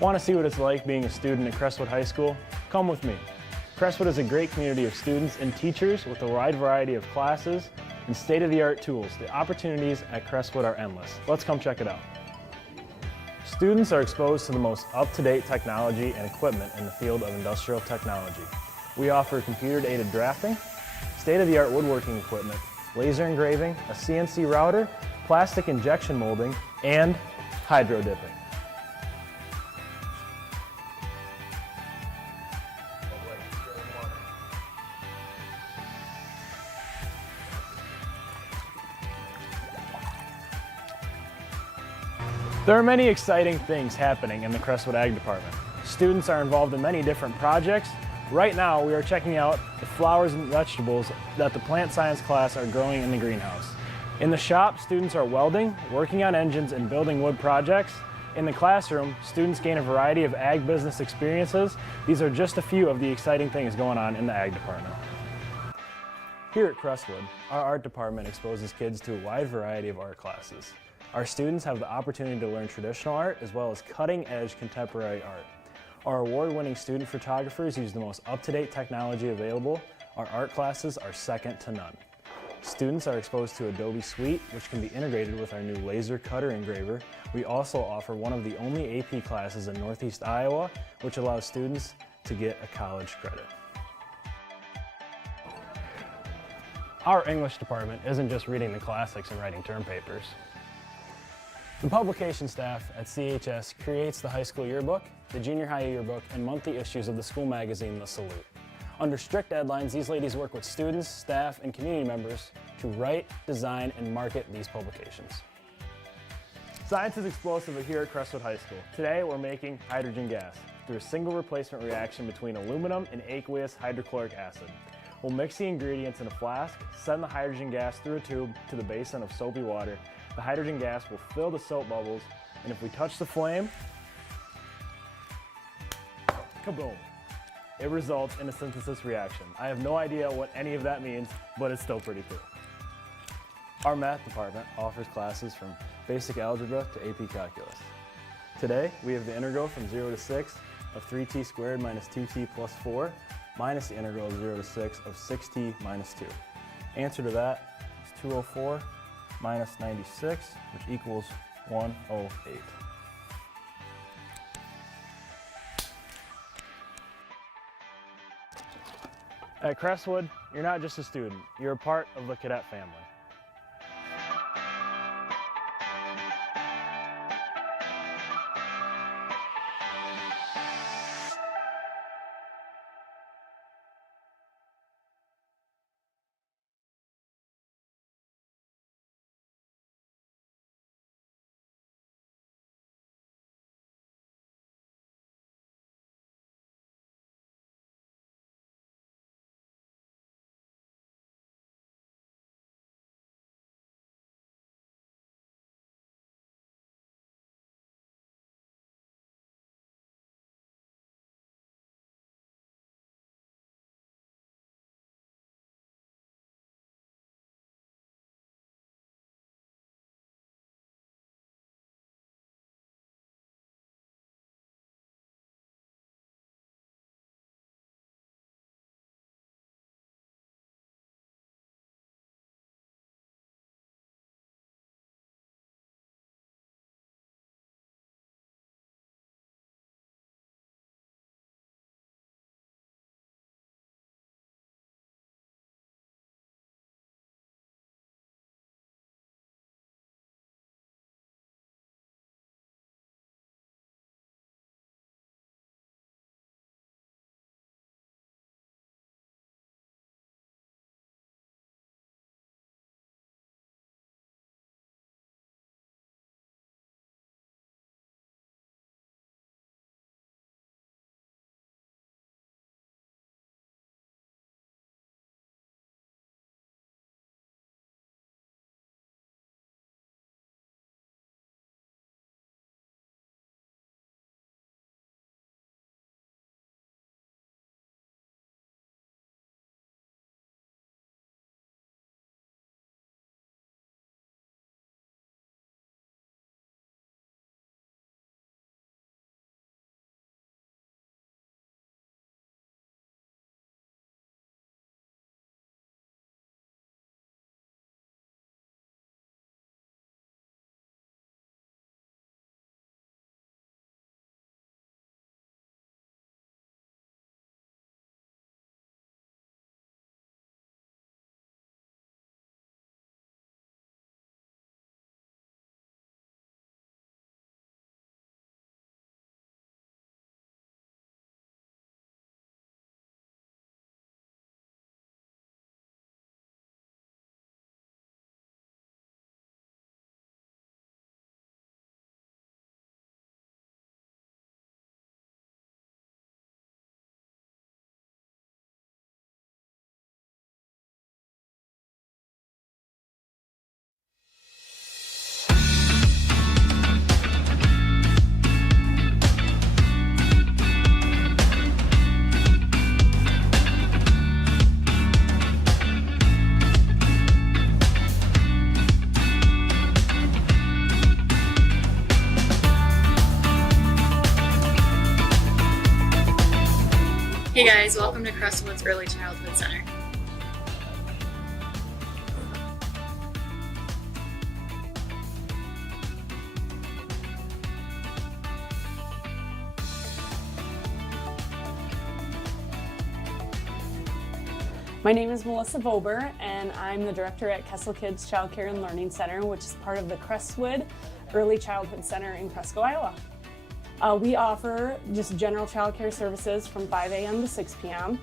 Want to see what it's like being a student at Crestwood High School? Come with me. Crestwood is a great community of students and teachers with a wide variety of classes and state-of-the-art tools. The opportunities at Crestwood are endless. Let's come check it out. Students are exposed to the most up-to-date technology and equipment in the field of industrial technology. We offer computer-aided drafting, state-of-the-art woodworking equipment, laser engraving, a CNC router, plastic injection molding, and hydro dipping. There are many exciting things happening in the Crestwood Ag Department. Students are involved in many different projects. Right now, we are checking out the flowers and vegetables that the plant science class are growing in the greenhouse. In the shop, students are welding, working on engines, and building wood projects. In the classroom, students gain a variety of ag business experiences. These are just a few of the exciting things going on in the Ag Department. Here at Crestwood, our art department exposes kids to a wide variety of art classes. Our students have the opportunity to learn traditional art as well as cutting-edge contemporary art. Our award-winning student photographers use the most up-to-date technology available. Our art classes are second to none. Students are exposed to Adobe Suite, which can be integrated with our new laser cutter engraver. We also offer one of the only AP classes in Northeast Iowa, which allows students to get a college credit. Our English department isn't just reading the classics and writing term papers. The publication staff at CHS creates the high school yearbook, the junior high yearbook, and monthly issues of the school magazine, The Salute. Under strict deadlines, these ladies work with students, staff, and community members to write, design, and market these publications. Science is explosive here at Crestwood High School. Today, we're making hydrogen gas through a single replacement reaction between aluminum and aqueous hydrochloric acid. We'll mix the ingredients in a flask, send the hydrogen gas through a tube to the basin of soapy water. The hydrogen gas will fill the soap bubbles, and if we touch the flame, kaboom! It results in a synthesis reaction. I have no idea what any of that means, but it's still pretty cool. Our math department offers classes from basic algebra to AP calculus. Today, we have the integral from 0 to 6 of 3t squared minus 2t plus 4 minus the integral of 0 to 6 of 6t minus 2. Answer to that is 204 minus 96, which equals 108. At Crestwood, you're not just a student, you're a part of the cadet family. Hey guys, welcome to Crestwood's Early Childhood Center. My name is Melissa Vober, and I'm the director at Kessel Kids Child Care and Learning Center, which is part of the Crestwood Early Childhood Center in Cresco, Iowa. We offer just general child care services from 5 a.m. to 6 p.m.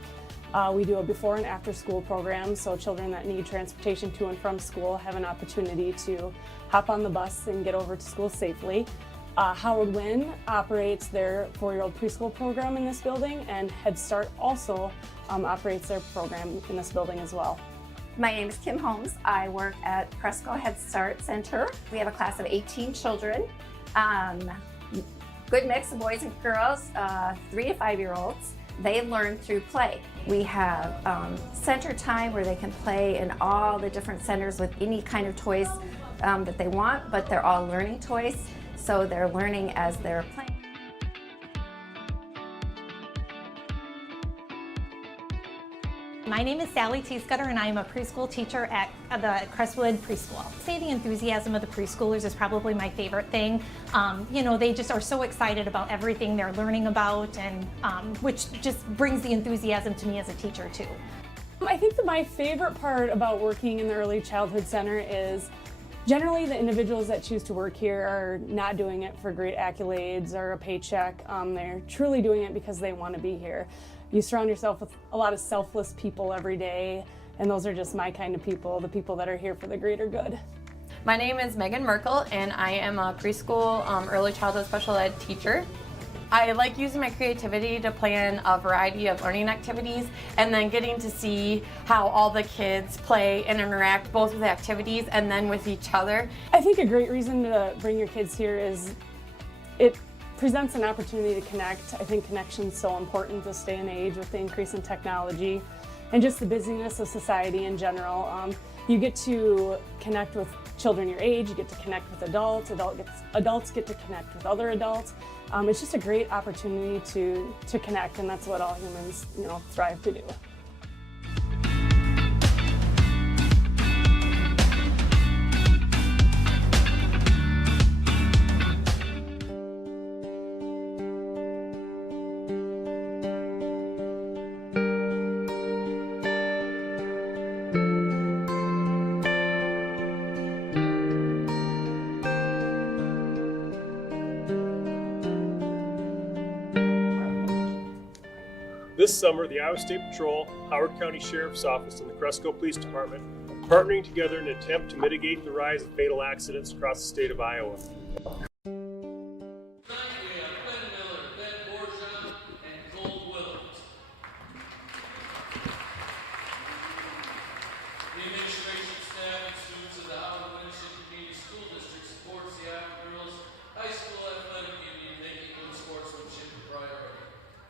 We do a before and after school program, so children that need transportation to and from school have an opportunity to hop on the bus and get over to school safely. Howard Wynn operates their 4-year-old preschool program in this building, and Head Start also operates their program in this building as well. My name is Kim Holmes. I work at Cresco Head Start Center. We have a class of 18 children. Good mix of boys and girls, 3 to 5-year-olds. They learn through play. We have center time where they can play in all the different centers with any kind of toys that they want, but they're all learning toys, so they're learning as they're playing. My name is Sally Teescutter, and I am a preschool teacher at the Crestwood Preschool. I'd say the enthusiasm of the preschoolers is probably my favorite thing. They just are so excited about everything they're learning about, and which just brings the enthusiasm to me as a teacher too. I think that my favorite part about working in the Early Childhood Center is generally the individuals that choose to work here are not doing it for great accolades or a paycheck. They're truly doing it because they want to be here. You surround yourself with a lot of selfless people every day, and those are just my kind of people, the people that are here for the greater good. My name is Megan Merkel, and I am a preschool early childhood special ed teacher. I like using my creativity to plan a variety of learning activities, and then getting to see how all the kids play and interact both with the activities and then with each other. I think a great reason to bring your kids here is it presents an opportunity to connect. I think connection's so important this day and age with the increase in technology and just the busyness of society in general. You get to connect with children your age, you get to connect with adults, adults get to connect with other adults. It's just a great opportunity to connect, and that's what all humans, thrive to do. This summer, the Iowa State Patrol, Howard County Sheriff's Office, and the Cresco Police Department are partnering together in an attempt to mitigate the rise of fatal accidents across the state of Iowa.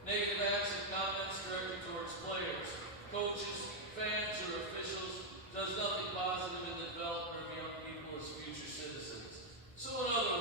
Negative acts and comments directed towards players, coaches, fans, or officials does nothing positive in the development of young people as future citizens. So in other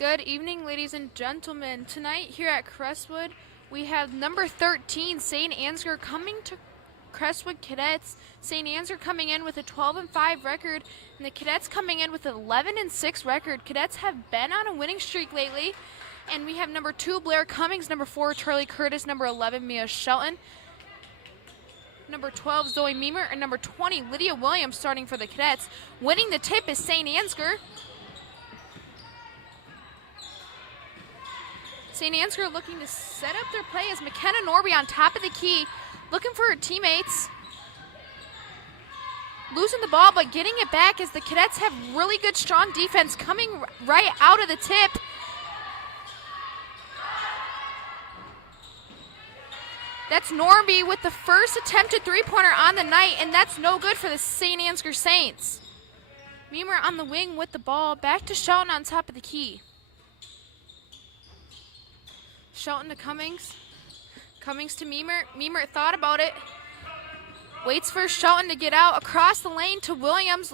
Good evening, ladies and gentlemen. Tonight here at Crestwood, we have number 13, St. Ansgar, coming to Crestwood Cadets. St. Ansgar coming in with a 12-5 record, and the Cadets coming in with an 11-6 record. Cadets have been on a winning streak lately, and we have number 2, Blair Cummings, number 4, Charlie Curtis, number 11, Mia Shelton, number 12, Zoe Meemer, and number 20, Lydia Williams starting for the Cadets. Winning the tip is St. Ansgar. St. Ansgar looking to set up their play as McKenna Norby on top of the key, looking for her teammates. Losing the ball, but getting it back as the Cadets have really good, strong defense coming right out of the tip. That's Norby with the first attempted three-pointer on the night, and that's no good for the St. Ansgar Saints. Meemer on the wing with the ball, back to Shelton on top of the key. Shelton to Cummings. Cummings to Meemer. Meemer thought about it. Waits for Shelton to get out across the lane to Williams.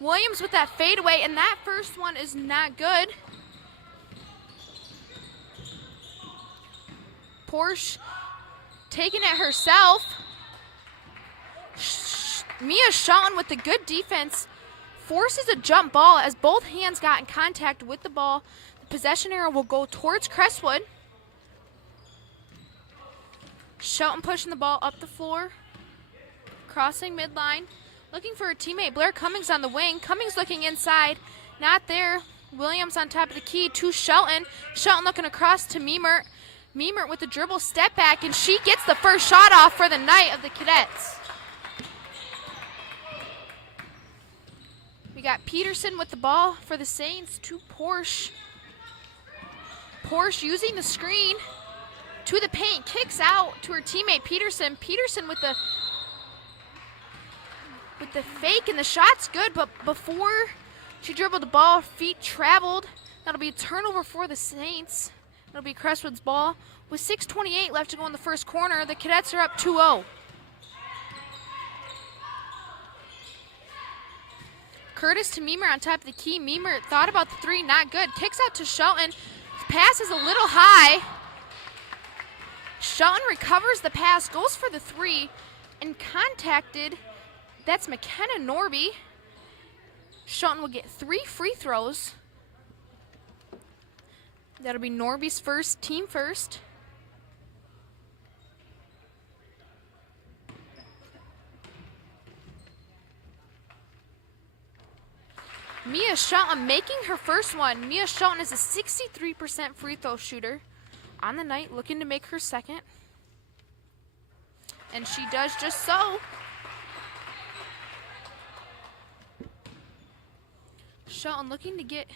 Williams with that fadeaway, and that first one is not good. Porsche taking it herself. Mia Shelton with the good defense forces a jump ball as both hands got in contact with the ball. The possession arrow will go towards Crestwood. Shelton pushing the ball up the floor, crossing midline, looking for her teammate Blair Cummings on the wing. Cummings looking inside, not there. Williams on top of the key to Shelton. Shelton looking across to Meemer. Meemer with the dribble step back, and she gets the first shot off for the night of the Cadets. We got Peterson with the ball for the Saints to Porsche. Porsche using the screen to the paint, kicks out to her teammate Peterson. Peterson with the fake, and the shot's good, but before she dribbled the ball, feet traveled. That'll be a turnover for the Saints. It'll be Crestwood's ball. With 6:28 left to go in the first quarter, the Cadets are up 2-0. Curtis to Meemer on top of the key. Meemer thought about the three, not good. Kicks out to Shelton. Pass is a little high. Shelton recovers the pass, goes for the three, and contacted. That's McKenna Norby. Shelton will get 3 free throws. That'll be Norby's first, team first. Mia Shelton making her first one. Mia Shelton is a 63% free throw shooter on the night, looking to make her second. And she does just so. Shelton looking to get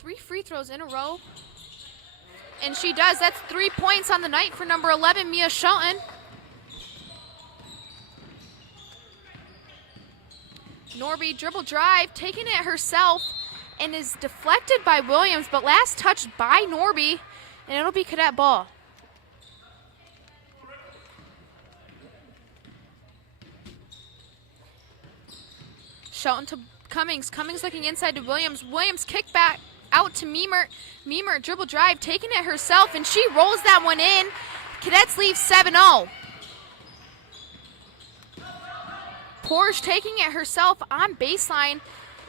3 free throws in a row. And she does. That's 3 points on the night for number 11, Mia Shelton. Norby dribble drive, taking it herself, and is deflected by Williams, but last touched by Norby, and it'll be Cadet ball. Shelton to Cummings. Cummings looking inside to Williams. Williams kick back out to Meemer. Meemer dribble drive, taking it herself, and she rolls that one in. Cadets leave 7-0. Porsche taking it herself on baseline.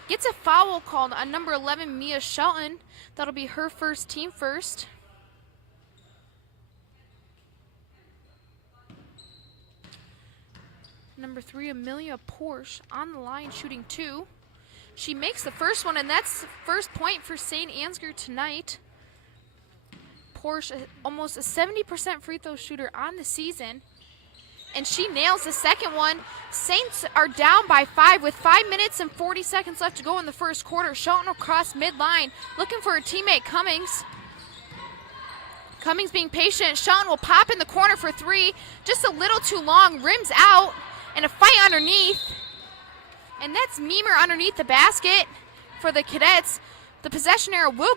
Gets a foul called on number 11, Mia Shelton. That'll be her first, team first. Number 3, Amelia Porsche on the line shooting 2. She makes the first one, and that's the first point for St. Ansgar tonight. Porsche, almost a 70% free throw shooter on the season. And she nails the second one. Saints are down by 5 with 5 minutes and 40 seconds left to go in the first quarter. Shelton across midline, looking for her teammate Cummings. Cummings being patient. Shelton will pop in the corner for 3. Just a little too long, rims out, and a fight underneath. And that's Meemer underneath the basket for the Cadets. The possession arrow will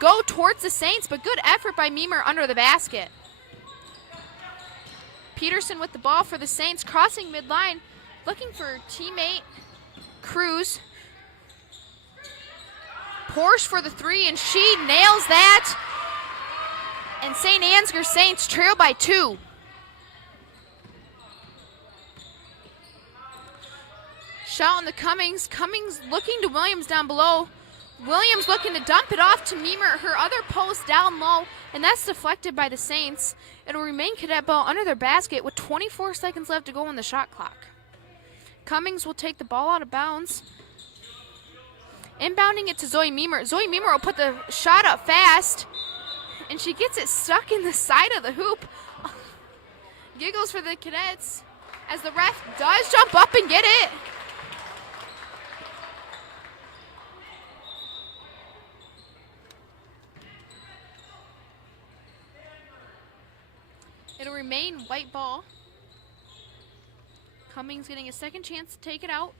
go towards the Saints, but good effort by Meemer under the basket. Peterson with the ball for the Saints, crossing midline, looking for teammate Cruz. Porsche for the three, and she nails that. And St. Ansgar Saints trail by 2. Shot on the Cummings. Cummings looking to Williams down below. Williams looking to dump it off to Meemer, her other post down low, and that's deflected by the Saints. It'll remain cadet ball under their basket with 24 seconds left to go on the shot clock. Cummings will take the ball out of bounds. Inbounding it to Zoe Meemer. Zoe Meemer will put the shot up fast, and she gets it stuck in the side of the hoop. Giggles for the cadets as the ref does jump up and get it. It'll remain white ball. Cummings getting a second chance to take it out.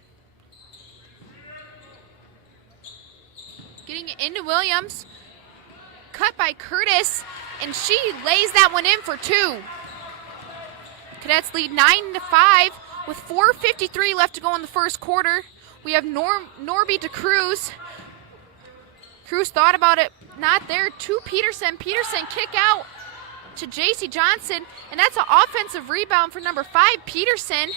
Getting it into Williams. Cut by Curtis, and she lays that one in for 2. Cadets lead 9-5 with 4:53 left to go in the first quarter. We have Norby to Cruz. Cruz thought about it, not there, to Peterson. Peterson kick out to J.C. Johnson, and that's an offensive rebound for number 5, Peterson.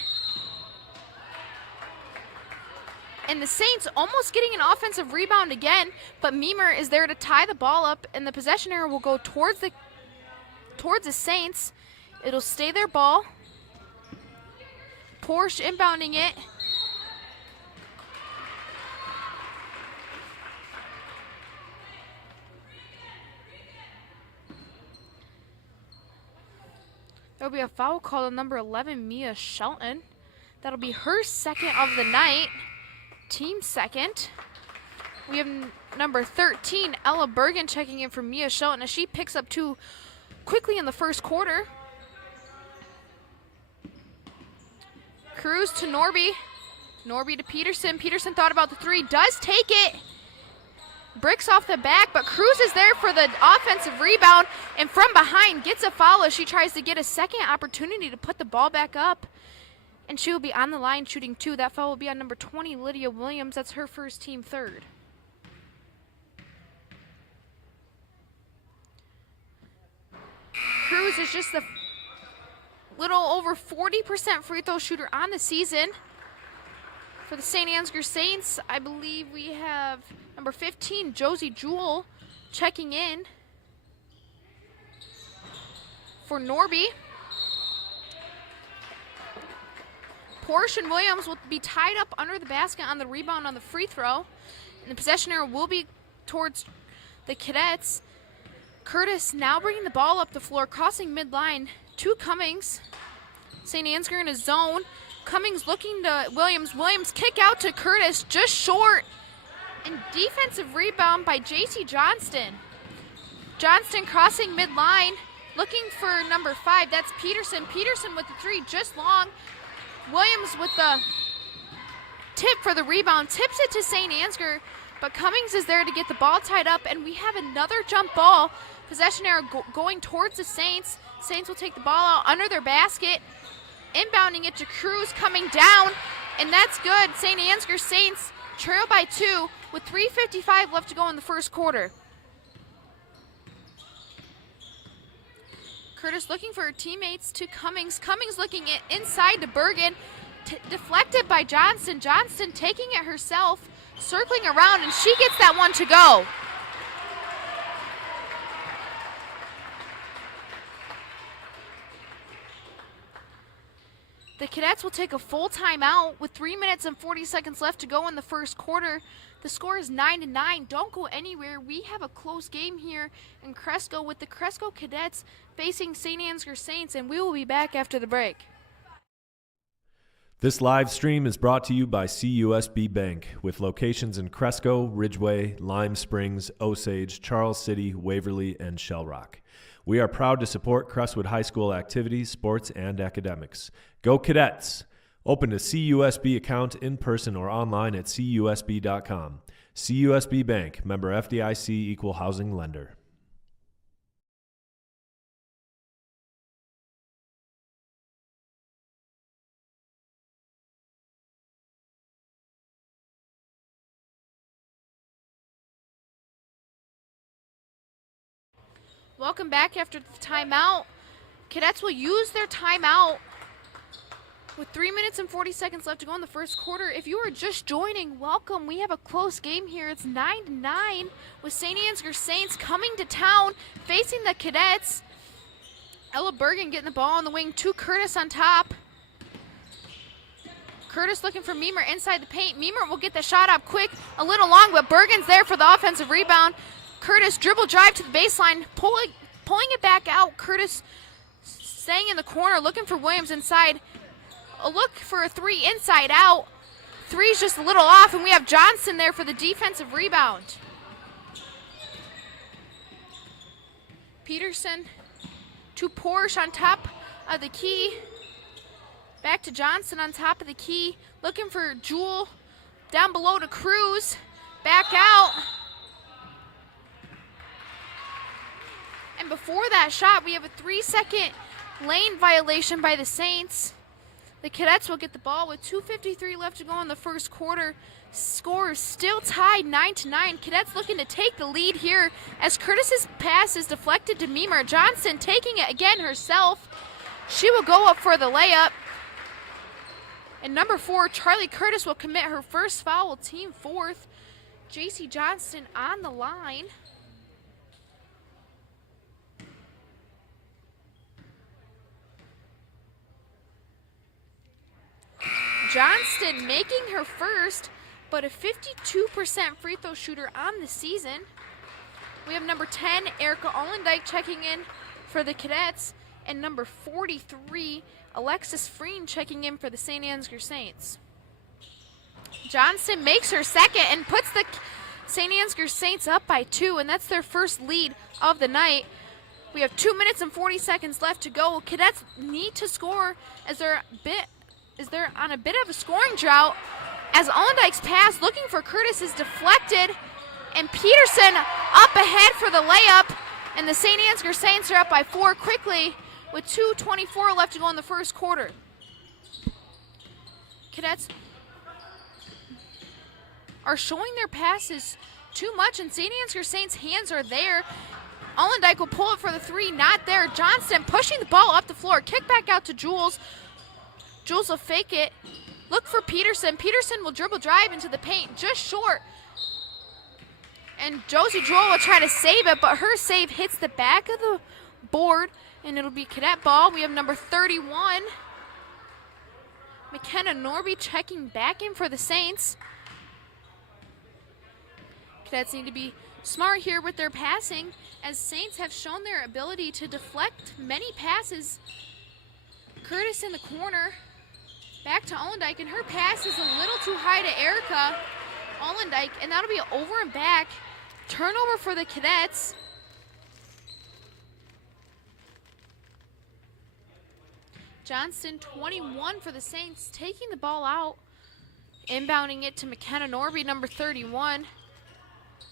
And the Saints almost getting an offensive rebound again, but Meemer is there to tie the ball up, and the possession arrow will go towards the Saints. It'll stay their ball. Porsche inbounding it. There'll be a foul call on number 11, Mia Shelton. That'll be her second of the night. Team second. We have number 13, Ella Bergen, checking in for Mia Shelton as she picks up 2 quickly in the first quarter. Cruz to Norby. Norby to Peterson. Peterson thought about the 3, does take it. Bricks off the back, but Cruz is there for the offensive rebound, and from behind gets a foul as she tries to get a second opportunity to put the ball back up. And she will be on the line shooting 2. That foul will be on number 20, Lydia Williams. That's her first, team third. Cruz is just the little over 40% free throw shooter on the season. For the St. Ansgar Saints, I believe we have number 15, Josie Jewell, checking in for Norby. Porsche and Williams will be tied up under the basket on the rebound on the free throw. And the possession arrow will be towards the cadets. Curtis now bringing the ball up the floor, crossing midline to Cummings. St. Ansgar in a zone. Cummings looking to Williams. Williams kick out to Curtis, just short. And defensive rebound by J.C. Johnston. Johnston crossing midline, looking for number 5. That's Peterson. Peterson with the 3, just long. Williams with the tip for the rebound, tips it to St. Ansgar, but Cummings is there to get the ball tied up, and we have another jump ball. Possession arrow going towards the Saints. Saints will take the ball out under their basket, inbounding it to Cruz, coming down, and that's good. St. Ansgar Saints trail by 2 with 3:55 left to go in the first quarter. Curtis looking for her teammates to Cummings. Cummings looking it inside to Bergen. Deflected by Johnston. Johnston taking it herself, circling around, and she gets that one to go. The cadets will take a full timeout with 3 minutes and 40 seconds left to go in the first quarter. The score is 9-9. Don't go anywhere. We have a close game here in Cresco with the Cresco Cadets facing St. Ansgar Saints, and we will be back after the break. This live stream is brought to you by CUSB Bank, with locations in Cresco, Ridgeway, Lime Springs, Osage, Charles City, Waverly, and Shell Rock. We are proud to support Crestwood High School activities, sports, and academics. Go Cadets! Open a CUSB account in person or online at CUSB.com. CUSB Bank, member FDIC, equal housing lender. Welcome back after the timeout. Cadets will use their timeout with 3 minutes and 40 seconds left to go in the first quarter. If you are just joining, welcome. We have a close game here. It's 9-9 with St. Ansgar Saints coming to town, facing the Cadets. Ella Bergen getting the ball on the wing to Curtis on top. Curtis looking for Meemer inside the paint. Meemer will get the shot up quick, a little long, but Bergen's there for the offensive rebound. Curtis dribble drive to the baseline, pulling it back out. Curtis staying in the corner, looking for Williams inside. A look for a three inside out. Three's just a little off, and we have Johnson there for the defensive rebound. Peterson to Porsche on top of the key. Back to Johnson on top of the key. Looking for Jewel down below to Cruz. Back out. And before that shot, we have a 3-second lane violation by the Saints. The Cadets will get the ball with 2:53 left to go in the first quarter. Score is still tied 9-9. Cadets looking to take the lead here as Curtis's pass is deflected to Meemer. Johnson taking it again herself. She will go up for the layup. And number 4, Charlie Curtis will commit her first foul, team 4th. JC Johnston on the line. Johnston making her first, but a 52% free throw shooter on the season. We have number 10, Erica Allendike, checking in for the Cadets, and number 43, Alexis Freen, checking in for the St. Ansgar Saints. Johnston makes her second and puts the St. Ansgar Saints up by 2, and that's their first lead of the night. We have 2 minutes and 40 seconds left to go. Cadets need to score as they're on a bit of a scoring drought, as Allendike's pass looking for Curtis is deflected, and Peterson up ahead for the layup, and the St. Ansgar Saints are up by 4 quickly with 2:24 left to go in the first quarter. Cadets are showing their passes too much, and St. Ansgar Saints' hands are there. Allendike will pull it for the 3, not there. Johnston pushing the ball up the floor, kick back out to Jules. Jules will fake it. Look for Peterson. Peterson will dribble drive into the paint, just short. And Josie Jewell will try to save it, but her save hits the back of the board, and it'll be Cadet ball. We have number 31, McKenna Norby, checking back in for the Saints. Cadets need to be smart here with their passing, as Saints have shown their ability to deflect many passes. Curtis in the corner. Back to Allendike, and her pass is a little too high to Erica Allendike, and that'll be over and back. Turnover for the Cadets. Johnston, 21 for the Saints, taking the ball out. Inbounding it to McKenna Norby, number 31.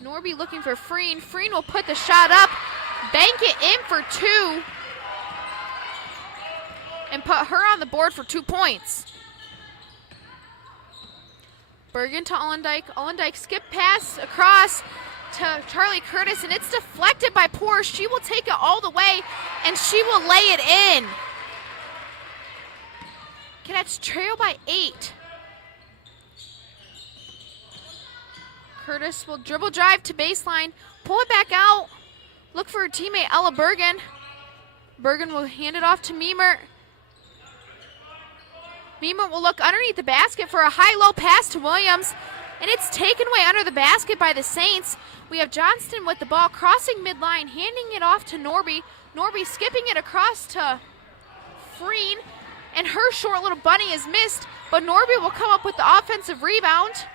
Norby looking for Freen. Freen will put the shot up, bank it in for 2, and put her on the board for 2 points. Bergen to Allendike. Allendike skip pass across to Charlie Curtis, and it's deflected by Porsche. She will take it all the way, and she will lay it in. Cadets trail by 8. Curtis will dribble drive to baseline, pull it back out, look for her teammate Ella Bergen. Bergen will hand it off to Meemer. Meemer will look underneath the basket for a high-low pass to Williams, and it's taken away under the basket by the Saints. We have Johnston with the ball, crossing midline, handing it off to Norby. Norby skipping it across to Freen, and her short little bunny is missed, but Norby will come up with the offensive rebound.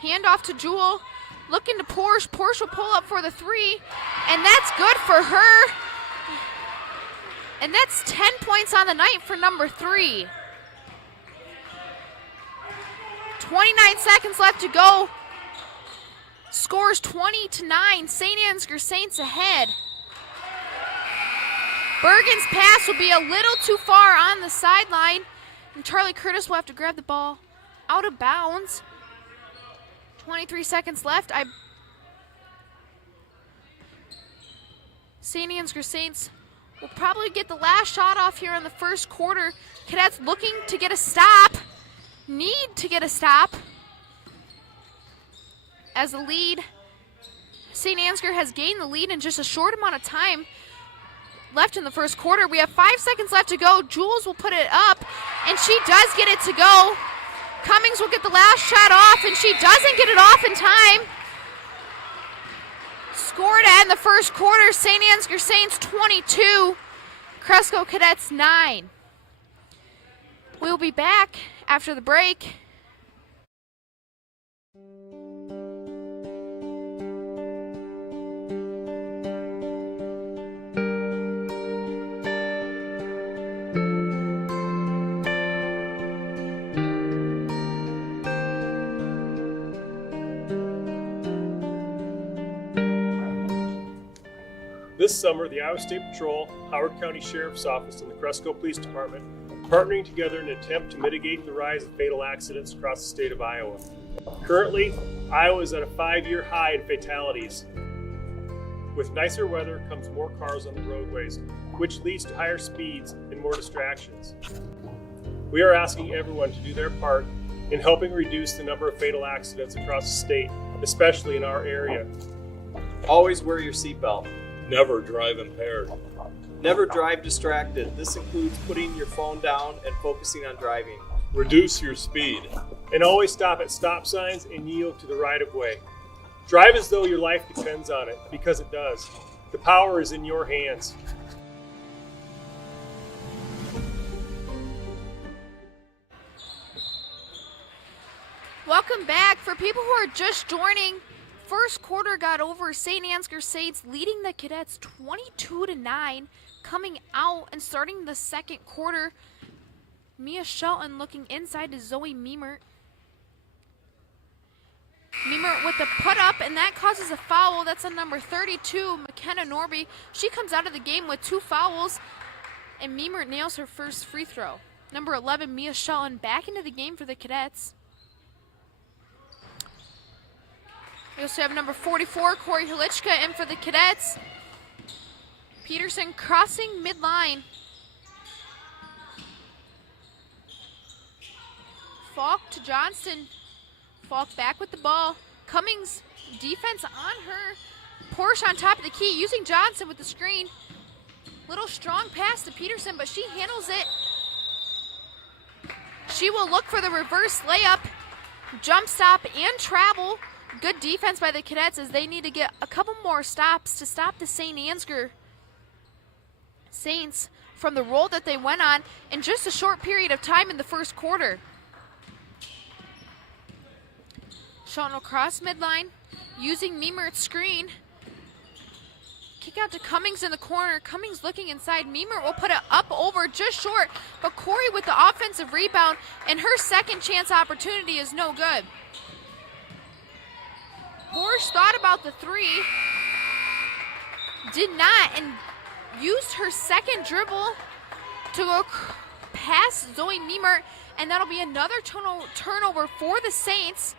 Hand off to Jewel, looking to Porsche. Porsche will pull up for the 3, and that's good for her. And that's 10 points on the night for number 3. 29 seconds left to go. Scores 20-9. St. Ansgar Saints ahead. Bergen's pass will be a little too far on the sideline, and Charlie Curtis will have to grab the ball out of bounds. 23 seconds left. St. Ansgar Saints will probably get the last shot off here in the first quarter. Cadets looking to get a stop. Need to get a stop. As the lead, St. Ansgar has gained the lead in just a short amount of time left in the first quarter. We have 5 seconds left to go. Jules will put it up, and she does get it to go. Cummings will get the last shot off, and she doesn't get it off in time. Score to end the first quarter, St. Ansgar Saints 22, Cresco Cadets 9. We'll be back after the break. This summer, the Iowa State Patrol, Howard County Sheriff's Office, and the Cresco Police Department are partnering together in an attempt to mitigate the rise of fatal accidents across the state of Iowa. Currently, Iowa is at a 5-year high in fatalities. With nicer weather comes more cars on the roadways, which leads to higher speeds and more distractions. We are asking everyone to do their part in helping reduce the number of fatal accidents across the state, especially in our area. Always wear your seatbelt. Never drive impaired. Never drive distracted. This includes putting your phone down and focusing on driving. Reduce your speed. And always stop at stop signs and yield to the right-of-way. Drive as though your life depends on it, because it does. The power is in your hands. Welcome back. For people who are just joining, first quarter got over. St. Ansgar Saints leading the Cadets 22-9, coming out and starting the second quarter. Mia Shelton looking inside to Zoe Meemert. Meemert with the put up, and that causes a foul. That's on number 32, McKenna Norby. She comes out of the game with 2 fouls, and Meemert nails her first free throw. Number 11, Mia Shelton back into the game for the Cadets. We also have number 44, Corey Halichka, in for the Cadets. Peterson crossing midline. Falk to Johnston. Falk back with the ball. Cummings, defense on her. Porsche on top of the key, using Johnson with the screen. Little strong pass to Peterson, but she handles it. She will look for the reverse layup, jump stop, and travel. Good defense by the Cadets as they need to get a couple more stops to stop the St. Ansgar Saints from the roll that they went on in just a short period of time in the first quarter. Shelton will cross midline, using Meemert's screen. Kick out to Cummings in the corner. Cummings looking inside. Meemert will put it up over just short, but Corey with the offensive rebound, and her second chance opportunity is no good. Porsche thought about the 3, did not, and used her second dribble to go past Zoe Meemert, and that'll be another turnover for the Saints.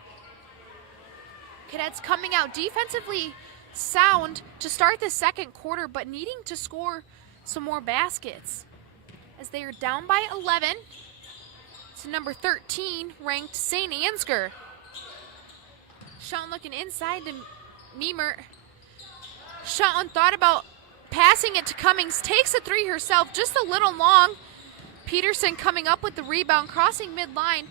Cadets coming out defensively sound to start the second quarter, but needing to score some more baskets as they are down by 11 to number 13 ranked St. Ansgar. Shelton looking inside to Meemert. Shelton thought about passing it to Cummings, takes a 3 herself, just a little long. Peterson coming up with the rebound, crossing midline,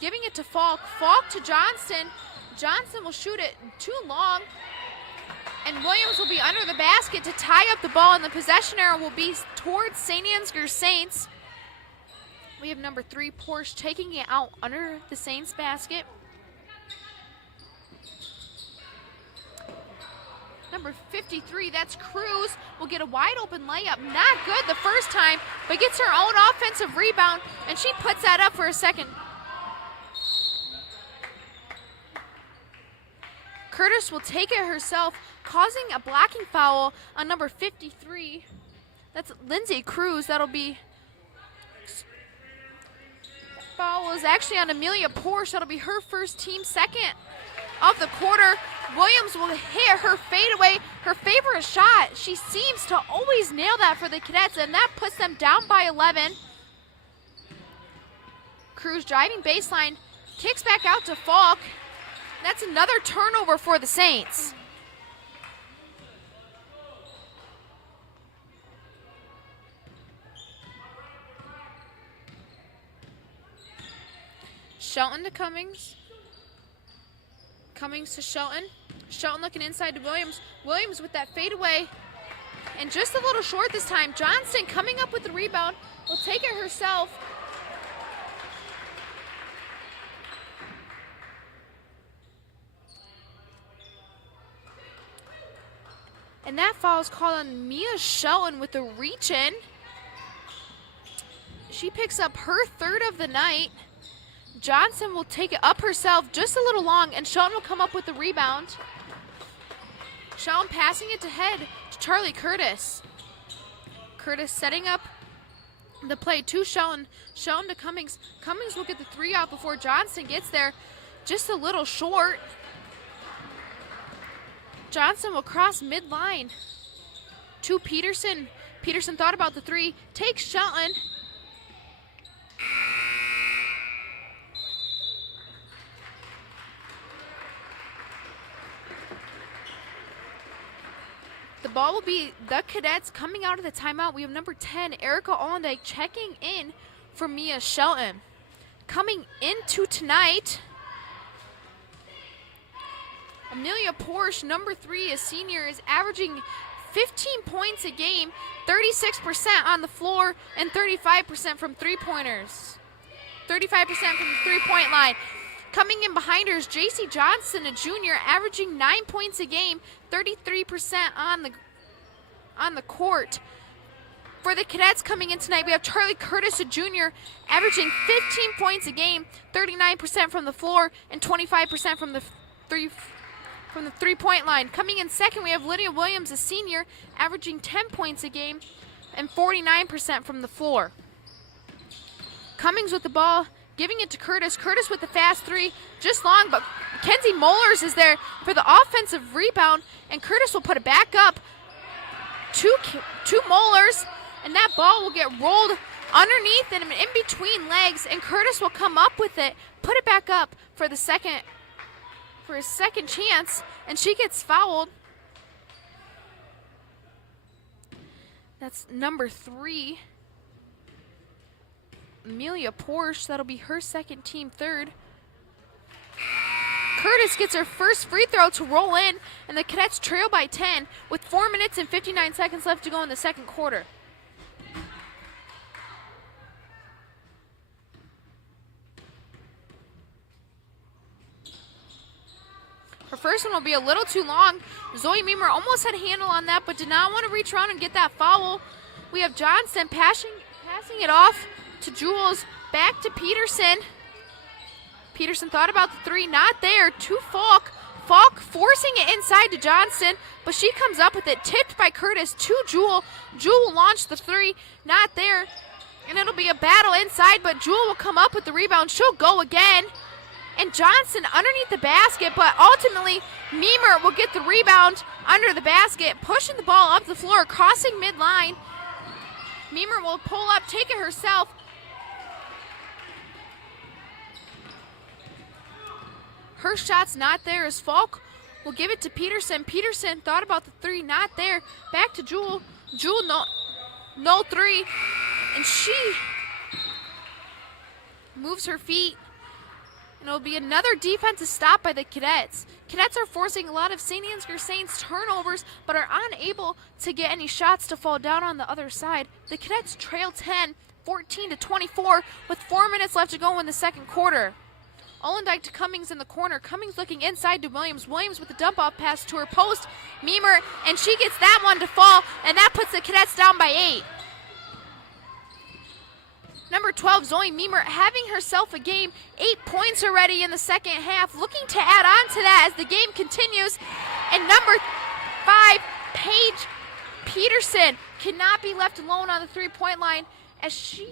giving it to Falk. Falk to Johnston. Johnson will shoot it too long, and Williams will be under the basket to tie up the ball, and the possession arrow will be towards St. Ansgar Saints. We have number 3, Porsche, taking it out under the Saints basket. Number 53, that's Cruz, will get a wide open layup. Not good the first time, but gets her own offensive rebound, and she puts that up for a second. Curtis will take it herself, causing a blocking foul on number 53. That's Lindsay Cruz. That'll be... Foul is actually on Amelia Porsche. That'll be her first, team second. of the quarter. Williams will hit her fadeaway, her favorite shot. She seems to always nail that for the Cadets, and that puts them down by 11. Cruz driving baseline, kicks back out to Falk. That's another turnover for the Saints. Shelton to Cummings. Cummings to Shelton. Shelton looking inside to Williams. Williams with that fadeaway. And just a little short this time. Johnston coming up with the rebound. Will take it herself. And that foul is called on Mia Shelton with the reach in. She picks up her third of the night. Johnson will take it up herself just a little long, and Shelton will come up with the rebound. Shelton passing it to head to Charlie Curtis. Curtis setting up the play to Shelton. Shelton to Cummings. Cummings will get the three out before Johnson gets there. Just a little short. Johnson will cross midline to Peterson. Peterson thought about the three. Takes Shelton. The ball will be the Cadets coming out of the timeout. We have number 10, Erica Allendike, checking in for Mia Shelton. Coming into tonight, Amelia Porsche, number 3, a senior, is averaging 15 points a game, 36% on the floor, and 35% from three-pointers. 35% from the three-point line. Coming in behind her is J.C. Johnson, a junior, averaging 9 points a game, 33% on the court. For the Cadets coming in tonight, we have Charlie Curtis, a junior, averaging 15 points a game, 39% from the floor, and 25% from the three-point line. Coming in second, we have Lydia Williams, a senior, averaging 10 points a game and 49% from the floor. Cummings with the ball, giving it to Curtis. Curtis with the fast three, just long, but Kenzie Mollers is there for the offensive rebound, and Curtis will put it back up to Mollers, and that ball will get rolled underneath and in between legs, and Curtis will come up with it, put it back up for his second chance, and she gets fouled. That's number 3. Amelia Porsche, that'll be her second, team third. Curtis gets her first free throw to roll in, and the Cadets trail by 10 with 4 minutes and 59 seconds left to go in the second quarter. Her first one will be a little too long. Zoe Meemer almost had a handle on that, but did not want to reach around and get that foul. We have Johnson passing it off to Jules, back to Peterson. Peterson thought about the three, not there, to Falk. Falk forcing it inside to Johnson, but she comes up with it, tipped by Curtis to Jewel. Jewel will launch the three, not there, and it'll be a battle inside, but Jewel will come up with the rebound. She'll go again, and Johnson underneath the basket, but ultimately Meemer will get the rebound under the basket, pushing the ball up the floor, crossing midline. Meemer will pull up, take it herself. Her shot's not there as Falk will give it to Peterson. Peterson thought about the three, not there. Back to Jewel. Jewel, no three. And she moves her feet. And it'll be another defensive stop by the Cadets. Cadets are forcing a lot of St. Ansgar Saints turnovers, but are unable to get any shots to fall down on the other side. The Cadets trail 10, 14-24, with 4 minutes left to go in the second quarter. Allendike to Cummings in the corner. Cummings looking inside to Williams. Williams with the dump-off pass to her post. Meemer, and she gets that one to fall, and that puts the Cadets down by 8. Number 12, Zoe Meemer, having herself a game. 8 points already in the second half. Looking to add on to that as the game continues. And number 5, Paige Peterson, cannot be left alone on the three-point line as she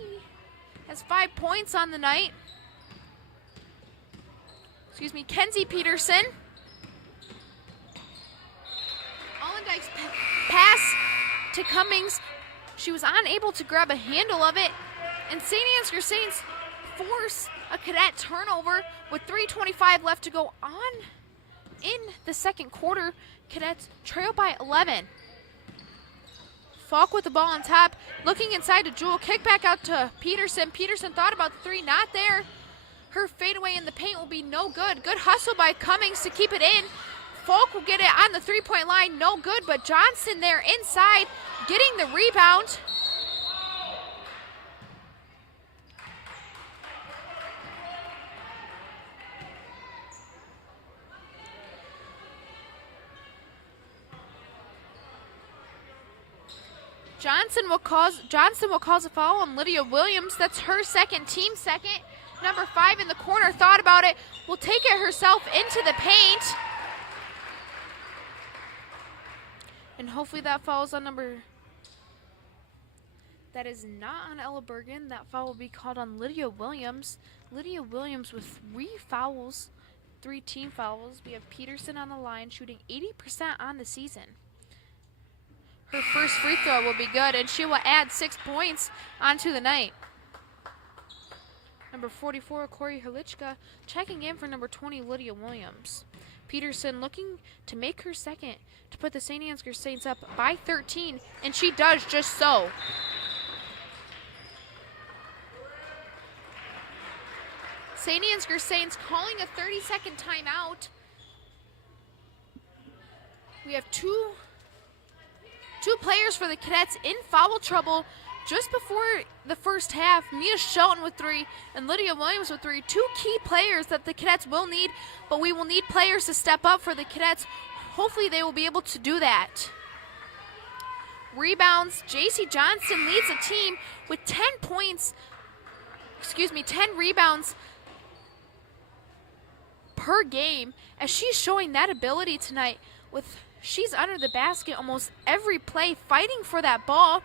has 5 points on the night. Kenzie Peterson Allendike's pass to Cummings. She was unable to grab a handle of it, and St. Ansgar Saints force a cadet turnover with 3:25 left to go on in the second quarter. Cadets trail by 11. Falk with the ball on top, looking inside to Jewel, kick back out to Peterson. Peterson thought about the three, not there. Her fadeaway in the paint will be no good. Good hustle by Cummings to keep it in. Falk will get it on the three-point line, no good, but Johnson there inside, getting the rebound. Johnson will cause a foul on Lydia Williams. That's her second, team second. Number 5 in the corner thought about it, will take it herself into the paint. And hopefully that falls on that is not on Ella Bergen. That foul will be called on Lydia Williams. Lydia Williams with 3 team fouls. We have Peterson on the line shooting 80% on the season. Her first free throw will be good, and she will add 6 points onto the night. Number 44, Corey Herlichka, checking in for number 20, Lydia Williams. Peterson looking to make her second to put the St. Ansgar Saints up by 13, and she does just so. St. Ansgar Saints calling a 30-second timeout. We have two players for the Cadets in foul trouble just before the first half. Mia Shelton with 3 and Lydia Williams with 3. 2 key players that the Cadets will need, but we will need players to step up for the Cadets. Hopefully they will be able to do that. Rebounds, JC Johnson leads the team with 10 rebounds per game, as she's showing that ability tonight. She's under the basket almost every play, fighting for that ball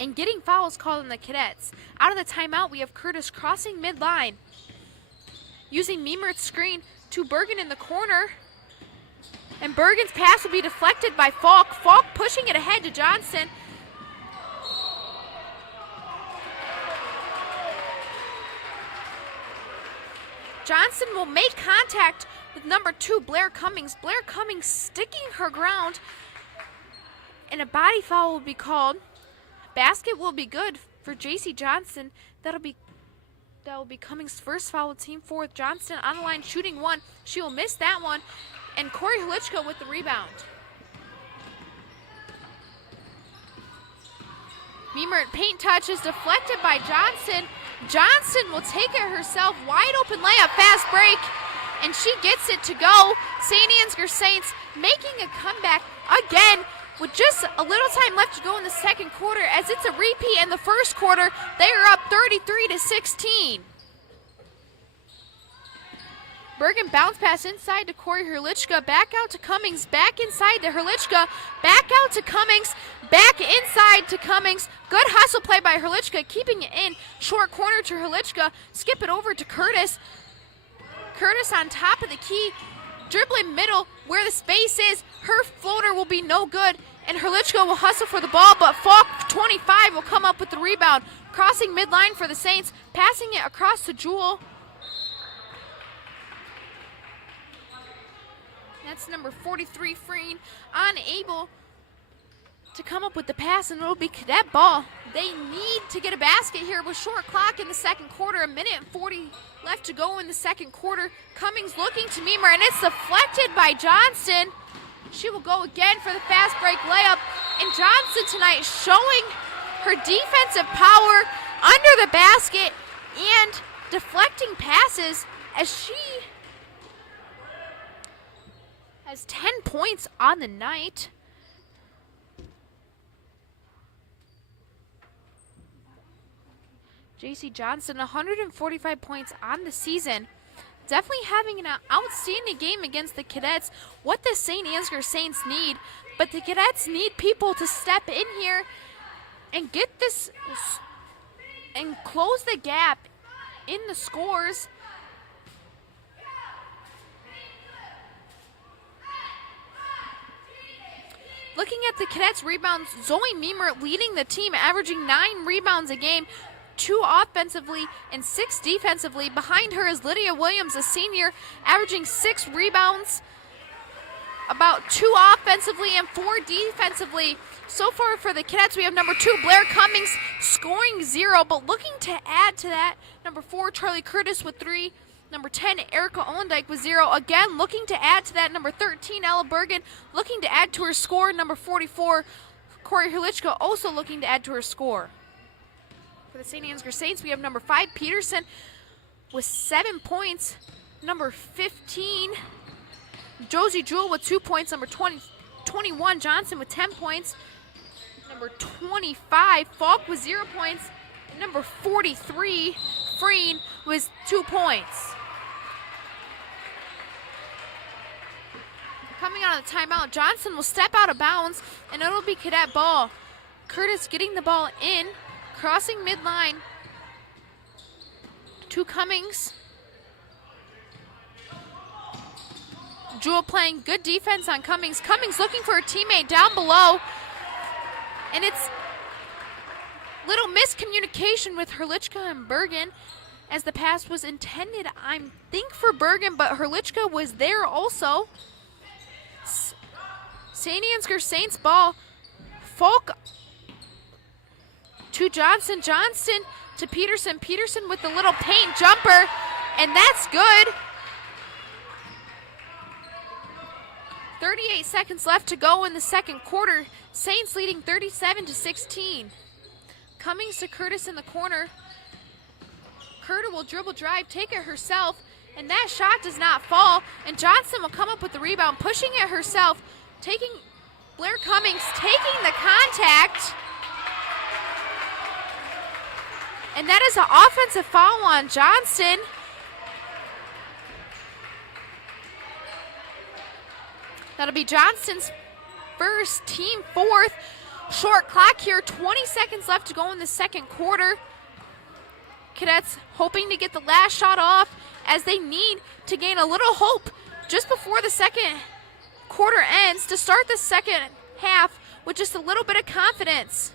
and getting fouls called on the Cadets. Out of the timeout, we have Curtis crossing midline, using Miemert's screen to Bergen in the corner. And Bergen's pass will be deflected by Falk. Falk pushing it ahead to Johnson. Johnson will make contact with number 2, Blair Cummings. Blair Cummings sticking her ground, and a body foul will be called. Basket will be good for JC Johnson. That will be Cummings' first foul with team 4. Johnson on the line shooting 1. She will miss that one, and Corey Hlichko with the rebound. Miemert paint touch is deflected by Johnson. Johnson will take it herself. Wide open layup, fast break, and she gets it to go. St. Ansgar Saints making a comeback again with just a little time left to go in the second quarter, as it's a repeat in the first quarter. They are up 33-16. Bergen bounce pass inside to Corey Herlichka, back out to Cummings, back inside to Herlichka, back out to Cummings, back inside to Cummings. Good hustle play by Herlichka, keeping it in. Short corner to Herlichka, skip it over to Curtis. Curtis on top of the key, dribbling middle where the space is. Her floater will be no good, and Herlichka will hustle for the ball, but Falk, 25, will come up with the rebound. Crossing midline for the Saints, passing it across to Jewel. That's number 43, Freen, unable to come up with the pass, and it'll be Cadet ball. They need to get a basket here with short clock in the second quarter, 1:40 left to go in the second quarter. Cummings looking to Miemer, and it's deflected by Johnson. She will go again for the fast break layup, and Johnson tonight showing her defensive power under the basket and deflecting passes, as she has 10 points on the night. JC Johnson, 145 points on the season. Definitely having an outstanding game against the Cadets. What the St. Ansgar Saints need, but the Cadets need people to step in here and get this and close the gap in the scores. Looking at the cadets' rebounds, Zoe Meemer leading the team, averaging 9 rebounds a game, 2 offensively and 6 defensively. Behind her is Lydia Williams, a senior, averaging 6 rebounds, about 2 offensively and 4 defensively. So far for the cadets, we have number 2, Blair Cummings, scoring 0, but looking to add to that, number 4, Charlie Curtis with 3, number 10, Erica Olendyke with 0. Again, looking to add to that, number 13, Ella Bergen, looking to add to her score. Number 44, Corey Herlichka, also looking to add to her score. For the St. Ansgar Saints, we have number 5, Peterson, with 7 points. Number 15, Josie Jewell with 2 points. Number 21, Johnson with 10 points. Number 25, Falk with 0 points. And number 43, Freen with 2 points. Coming out of the timeout, Johnson will step out of bounds, and it'll be cadet ball. Curtis getting the ball in, crossing midline to Cummings. Jewel playing good defense on Cummings. Cummings looking for a teammate down below, and it's little miscommunication with Herlichka and Bergen, as the pass was intended, I think, for Bergen, but Herlichka was there also. St. Ansgar Saints ball. Falk to Johnson. Johnson to Peterson. Peterson with the little paint jumper, and that's good. 38 seconds left to go in the second quarter. Saints leading 37-16. Cummings to Curtis in the corner. Curtis will dribble drive, take it herself, and that shot does not fall. And Johnson will come up with the rebound, pushing it herself, taking Blair Cummings, taking the contact. And that is an offensive foul on Johnson. That'll be Johnston's first, team 4th. Short clock here, 20 seconds left to go in the second quarter. Cadets hoping to get the last shot off, as they need to gain a little hope just before the second quarter ends to start the second half with just a little bit of confidence.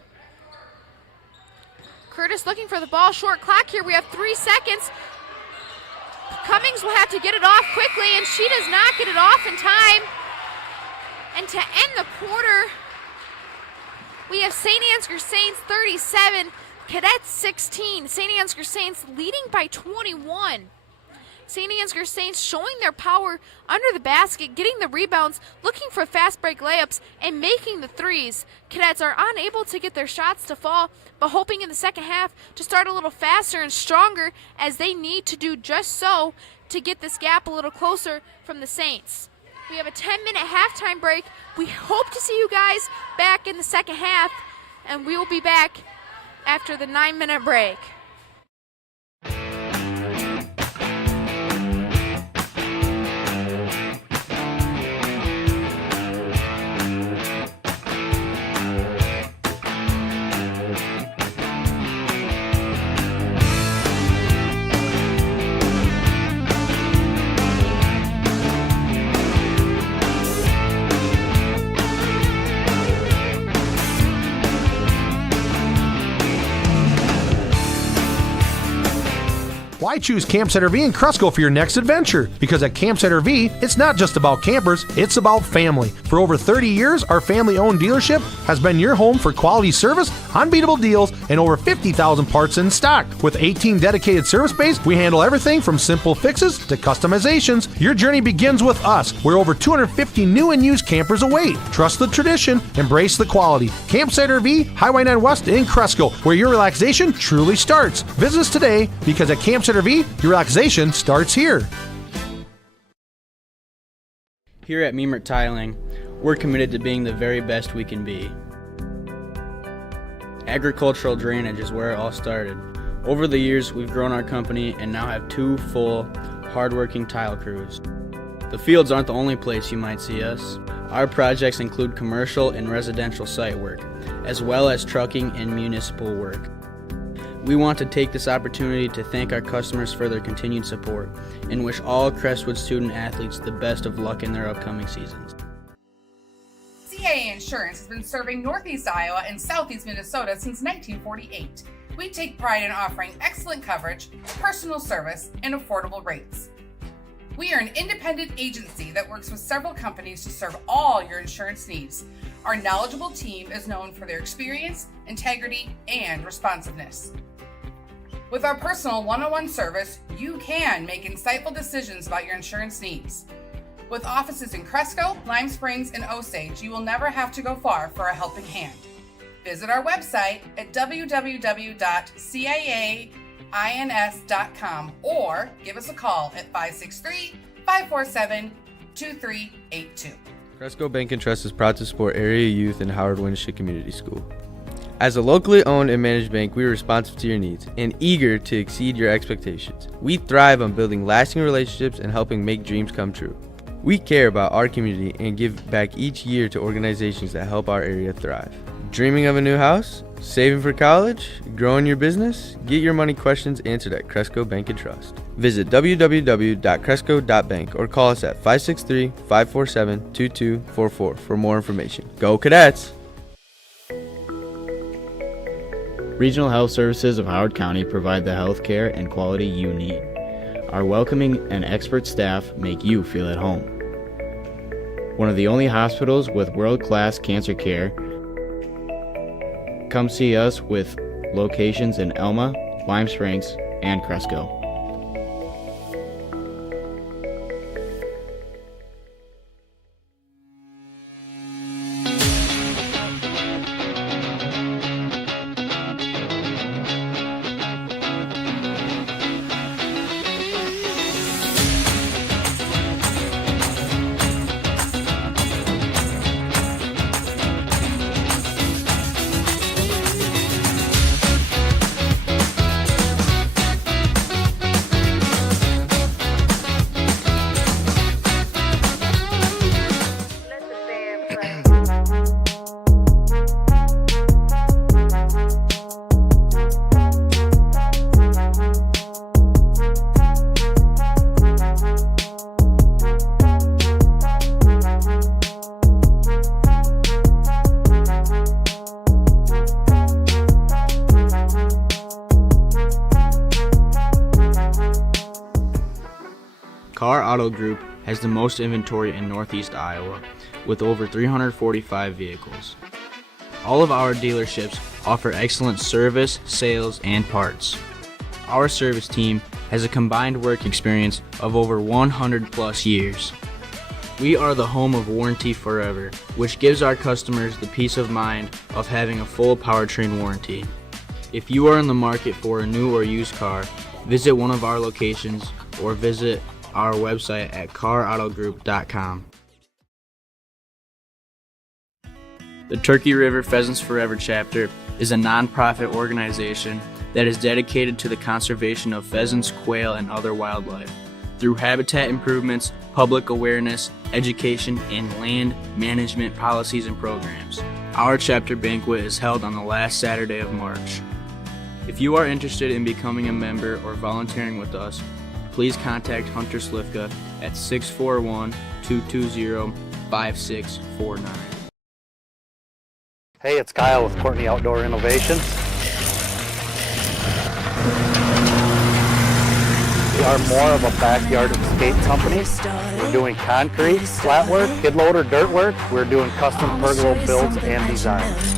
Curtis looking for the ball. Short clock here. We have 3 seconds. Cummings will have to get it off quickly, and she does not get it off in time. And to end the quarter, we have St. Ansgar Saints 37, Cadets 16. St. Ansgar Saints leading by 21. St. Ansgar Saints showing their power under the basket, getting the rebounds, looking for fast break layups, and making the threes. Cadets are unable to get their shots to fall, but hoping in the second half to start a little faster and stronger, as they need to do just so to get this gap a little closer from the Saints. We have a 10-minute halftime break. We hope to see you guys back in the second half, and we will be back after the 9-minute break. Why choose Campsite RV in Cresco for your next adventure? Because at Campsite RV, it's not just about campers, it's about family. For over 30 years, our family-owned dealership has been your home for quality service, unbeatable deals, and over 50,000 parts in stock. With 18 dedicated service bays, we handle everything from simple fixes to customizations. Your journey begins with us, where over 250 new and used campers await. Trust the tradition, embrace the quality. Campsite RV, Highway 9 West in Cresco, where your relaxation truly starts. Visit us today, because at Campsite RV, your relaxation starts here. Here at Meemert Tiling, we're committed to being the very best we can be. Agricultural drainage is where it all started. Over the years, we've grown our company and now have 2 full, hardworking tile crews. The fields aren't the only place you might see us. Our projects include commercial and residential site work, as well as trucking and municipal work. We want to take this opportunity to thank our customers for their continued support and wish all Crestwood student athletes the best of luck in their upcoming seasons. CAA Insurance has been serving Northeast Iowa and Southeast Minnesota since 1948. We take pride in offering excellent coverage, personal service, and affordable rates. We are an independent agency that works with several companies to serve all your insurance needs. Our knowledgeable team is known for their experience, integrity, and responsiveness. With our personal one-on-one service, you can make insightful decisions about your insurance needs. With offices in Cresco, Lime Springs, and Osage, you will never have to go far for a helping hand. Visit our website at www.cains.com or give us a call at 563-547-2382. Cresco Bank and Trust is proud to support area youth in Howard Winship Community School. As a locally owned and managed bank, we are responsive to your needs and eager to exceed your expectations. We thrive on building lasting relationships and helping make dreams come true. We care about our community and give back each year to organizations that help our area thrive. Dreaming of a new house? Saving for college? Growing your business? Get your money questions answered at Cresco Bank and Trust. Visit www.cresco.bank or call us at 563-547-2244 for more information. Go Cadets! Regional Health Services of Howard County provide the health care and quality you need. Our welcoming and expert staff make you feel at home. One of the only hospitals with world-class cancer care. Come see us with locations in Elma, Lime Springs, and Cresco. Car Auto Group has the most inventory in Northeast Iowa, with over 345 vehicles. All of our dealerships offer excellent service, sales, and parts. Our service team has a combined work experience of over 100 plus years. We are the home of Warranty Forever, which gives our customers the peace of mind of having a full powertrain warranty. If you are in the market for a new or used car, visit one of our locations or visit our website at carautogroup.com. The Turkey River Pheasants Forever chapter is a nonprofit organization that is dedicated to the conservation of pheasants, quail, and other wildlife through habitat improvements, public awareness, education, and land management policies and programs. Our chapter banquet is held on the last Saturday of March. If you are interested in becoming a member or volunteering with us, please contact Hunter Slifka at 641-220-5649. Hey, it's Kyle with Courtney Outdoor Innovations. We are more of a backyard skate company. We're doing concrete, flat work, skid loader, dirt work. We're doing custom pergola builds and designs.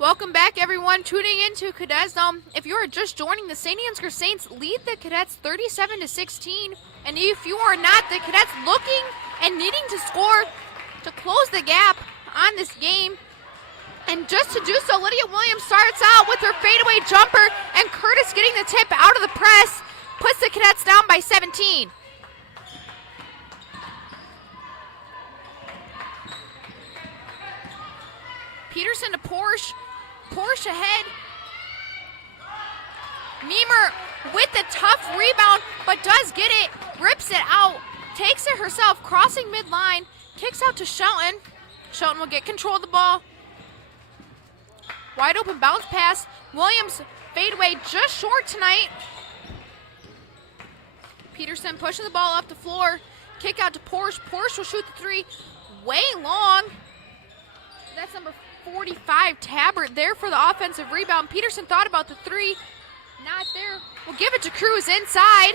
Welcome back, everyone, tuning into Cadets. If you are just joining, the St. Ansgar Saints lead the Cadets 37-16. And if you are not, the Cadets looking and needing to score to close the gap on this game. And just to do so, Lydia Williams starts out with her fadeaway jumper, and Curtis getting the tip out of the press puts the Cadets down by 17. Peterson to Porsche. Porsche ahead. Meemer with the tough rebound, but does get it. Rips it out. Takes it herself, crossing midline. Kicks out to Shelton. Shelton will get control of the ball. Wide open bounce pass. Williams fadeaway just short tonight. Peterson pushing the ball up the floor. Kick out to Porsche. Porsche will shoot the three. Way long. That's number 45, Tabbert, there for the offensive rebound. Peterson thought about the three. Not there. We'll give it to Cruz inside.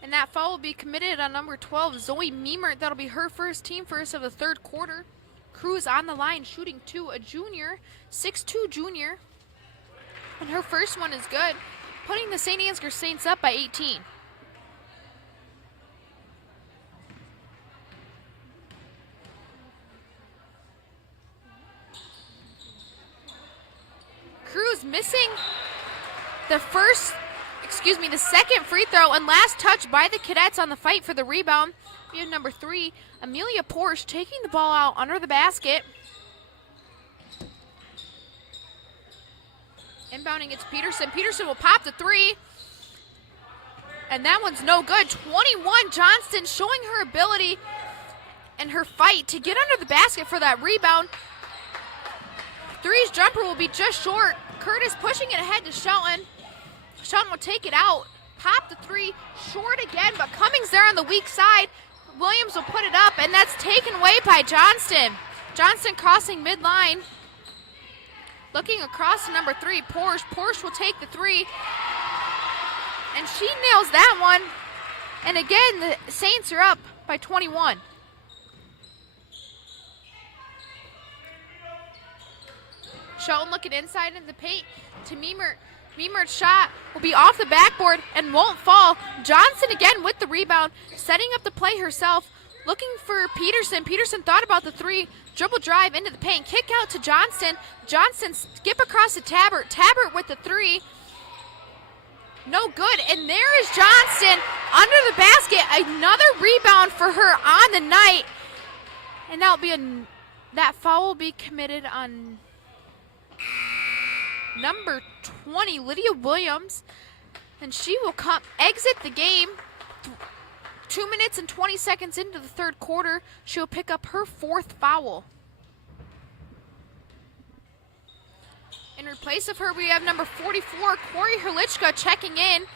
And that foul will be committed on number 12, Zoe Meemer. That'll be her first, team first of the third quarter. Cruz on the line, shooting two, a junior, 6'2" junior. And her first one is good, putting the St. Ansgar Saints up by 18. Cruz missing the second free throw, and last touch by the Cadets on the fight for the rebound. We have number 3, Amelia Porsche, taking the ball out under the basket. Inbounding, it's Peterson. Peterson will pop the three, and that one's no good. 21, Johnston showing her ability and her fight to get under the basket for that rebound. Three's jumper will be just short. Curtis pushing it ahead to Shelton. Shelton will take it out. Pop the three, short again, but Cummings there on the weak side. Williams will put it up, and that's taken away by Johnston. Johnston crossing midline. Looking across to number 3, Porsche. Porsche will take the three, and she nails that one. And again, the Saints are up by 21. Shelton looking inside in the paint to Meemer. Meemer's shot will be off the backboard and won't fall. Johnson again with the rebound, setting up the play herself, looking for Peterson. Peterson thought about the three, dribble drive into the paint, kick out to Johnston. Johnston skip across to Tabbert. Tabbert with the three. No good, and there is Johnston under the basket. Another rebound for her on the night. And that foul will be committed on number 20, Lydia Williams, and she will exit the game 2 minutes and 20 seconds into the third quarter. She'll pick up her 4th foul. In replace of her, we have number 44, Corey Herlichka, checking in.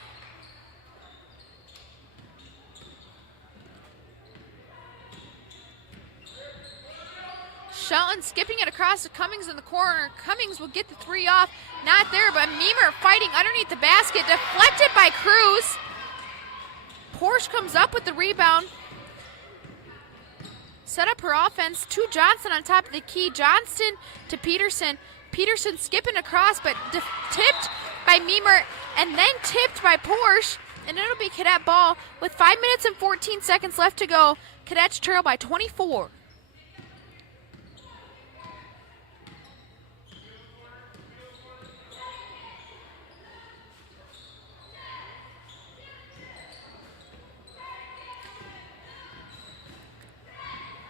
Shelton skipping it across to Cummings in the corner. Cummings will get the three off. Not there, but Meemer fighting underneath the basket. Deflected by Cruz. Porsche comes up with the rebound. Set up her offense to Johnson on top of the key. Johnston to Peterson. Peterson skipping across, but tipped by Meemer and then tipped by Porsche. And it'll be Cadet ball with 5 minutes and 14 seconds left to go. Cadets trail by 24.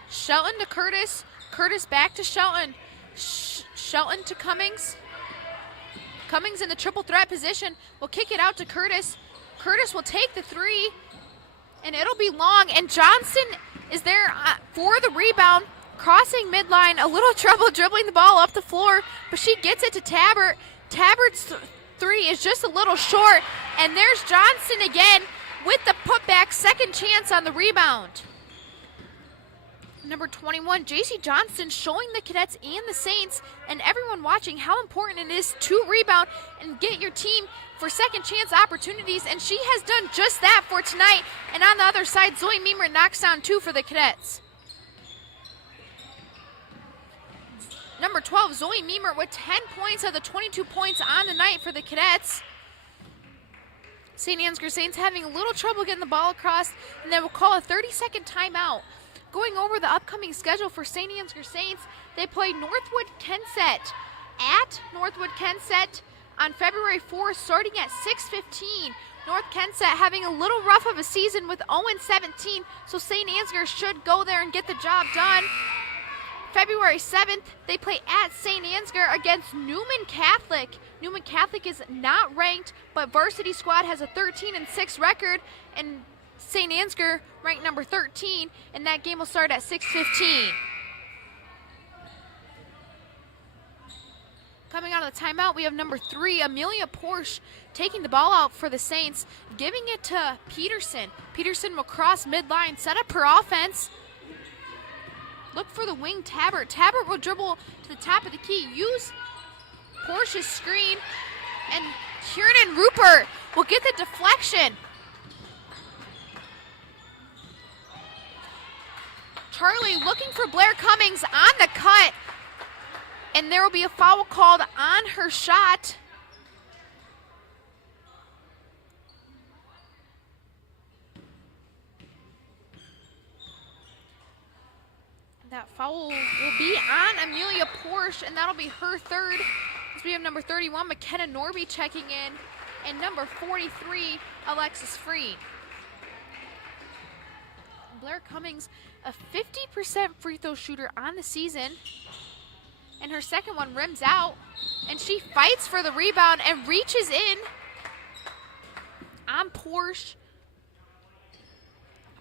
Shelton to Curtis. Curtis back to Shelton. Shelton to Cummings. Cummings in the triple threat position. Will kick it out to Curtis. Curtis will take the three, and it'll be long. And Johnston is there for the rebound. Crossing midline. A little trouble dribbling the ball up the floor, but she gets it to Tabbert. Tabbert's three is just a little short. And there's Johnston again with the putback. Second chance on the rebound. Number 21, JC Johnston, showing the cadets and the Saints and everyone watching how important it is to rebound and get your team for second chance opportunities, and she has done just that for tonight. And on the other side, Zoe Meemer knocks down 2 for the cadets. Number 12, Zoe Meemer with 10 points of the 22 points on the night for the cadets. St. Ansgar Saints having a little trouble getting the ball across, and they will call a 30-second timeout. Going over the upcoming schedule for St. Ansgar Saints, they play Northwood Kensett at Northwood Kensett on February 4th, starting at 6:15. North Kensett having a little rough of a season with 0-17, so St. Ansgar should go there and get the job done. February 7th, they play at St. Ansgar against Newman Catholic. Newman Catholic is not ranked, but Varsity squad has a 13-6 record, and St. Ansgar ranked number 13, and that game will start at 6:15. Coming out of the timeout, we have number 3, Amelia Porsche, taking the ball out for the Saints, giving it to Peterson. Peterson will cross midline, set up her offense. Look for the wing Tabbert. Tabbert will dribble to the top of the key, use Porsche's screen, and Kieran Rupert will get the deflection. Charlie looking for Blair Cummings on the cut, and there will be a foul called on her shot. That foul will be on Amelia Porsche, and that'll be her third. As we have number 31, McKenna Norby checking in, and number 43, Alexis Free. Blair Cummings, a 50% free throw shooter on the season, and her second one rims out, and she fights for the rebound and reaches in on Porsche.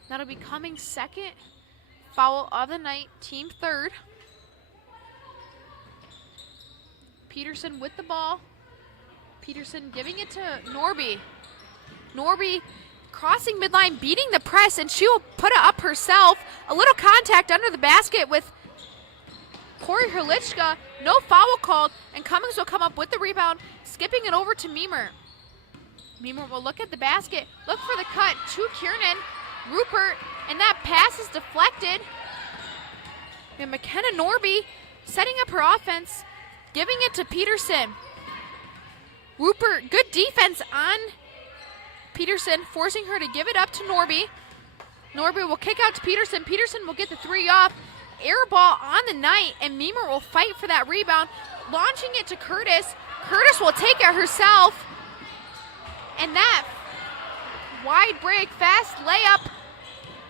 That'll be Cummings' second foul of the night, team third. Peterson with the ball. Peterson giving it to Norby. Norby crossing midline, beating the press, and she will put it up herself. A little contact under the basket with Corey Herlichka. No foul called, and Cummings will come up with the rebound, skipping it over to Meemer. Meemer will look at the basket, look for the cut to Kiernan. Rupert, and that pass is deflected. And McKenna Norby setting up her offense, giving it to Peterson. Rupert, good defense on Peterson, forcing her to give it up to Norby. Norby will kick out to Peterson. Peterson will get the 3 off. Air ball on the night, and Meemer will fight for that rebound, launching it to Curtis. Curtis will take it herself. And that wide break, fast layup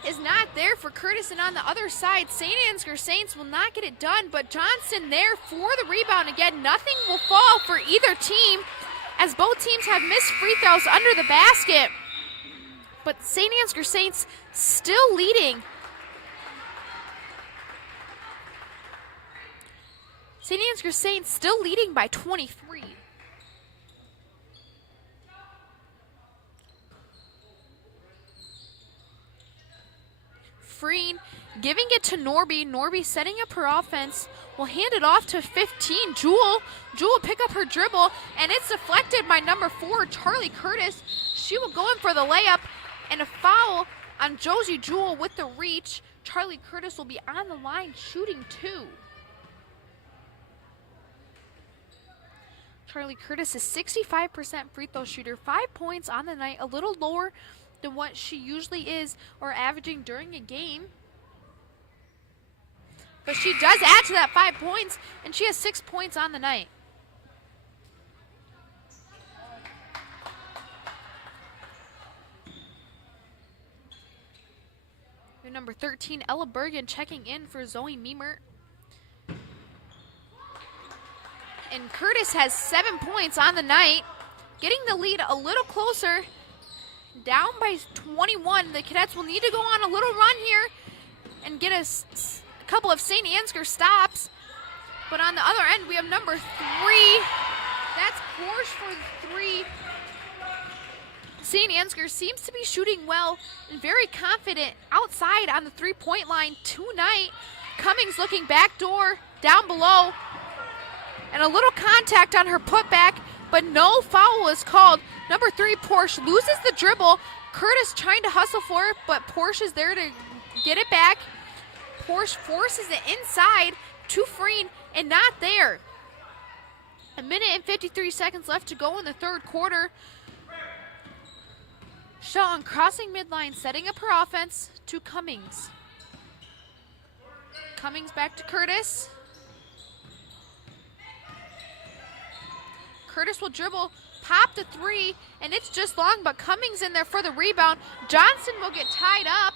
is not there for Curtis, and on the other side, St. Ansgar Saints will not get it done, but Johnson there for the rebound again. Nothing will fall for either team, as both teams have missed free throws under the basket. But St. Ansgar Saints still leading. St. Ansgar Saints still leading by 23. Freen giving it to Norby. Norby setting up her offense. Will hand it off to 15, Jewel. Jewel will pick up her dribble, and it's deflected by number 4, Charlie Curtis. She will go in for the layup, and a foul on Josie Jewel with the reach. Charlie Curtis will be on the line shooting 2. Charlie Curtis is 65% free throw shooter, 5 points on the night, a little lower than what she usually is or averaging during a game. But she does add to that 5 points, and she has 6 points on the night. Number 13, Ella Bergen checking in for Zoe Meemer. And Curtis has 7 points on the night, getting the lead a little closer. Down by 21. The Cadets will need to go on a little run here and get a couple of St. Ansgar stops. But on the other end, we have number 3. That's Porsche for 3. St. Ansgar seems to be shooting well and very confident outside on the three-point line tonight. Cummings looking back door down below, and a little contact on her putback, but no foul is called. Number 3, Porsche loses the dribble. Curtis trying to hustle for it, but Porsche is there to get it back. Porsche forces it inside to Freen, and not there. 1 minute and 53 seconds left to go in the third quarter. Shelton crossing midline, setting up her offense to Cummings. Cummings back to Curtis. Curtis will dribble, pop the 3, and it's just long, but Cummings in there for the rebound. Johnson will get tied up.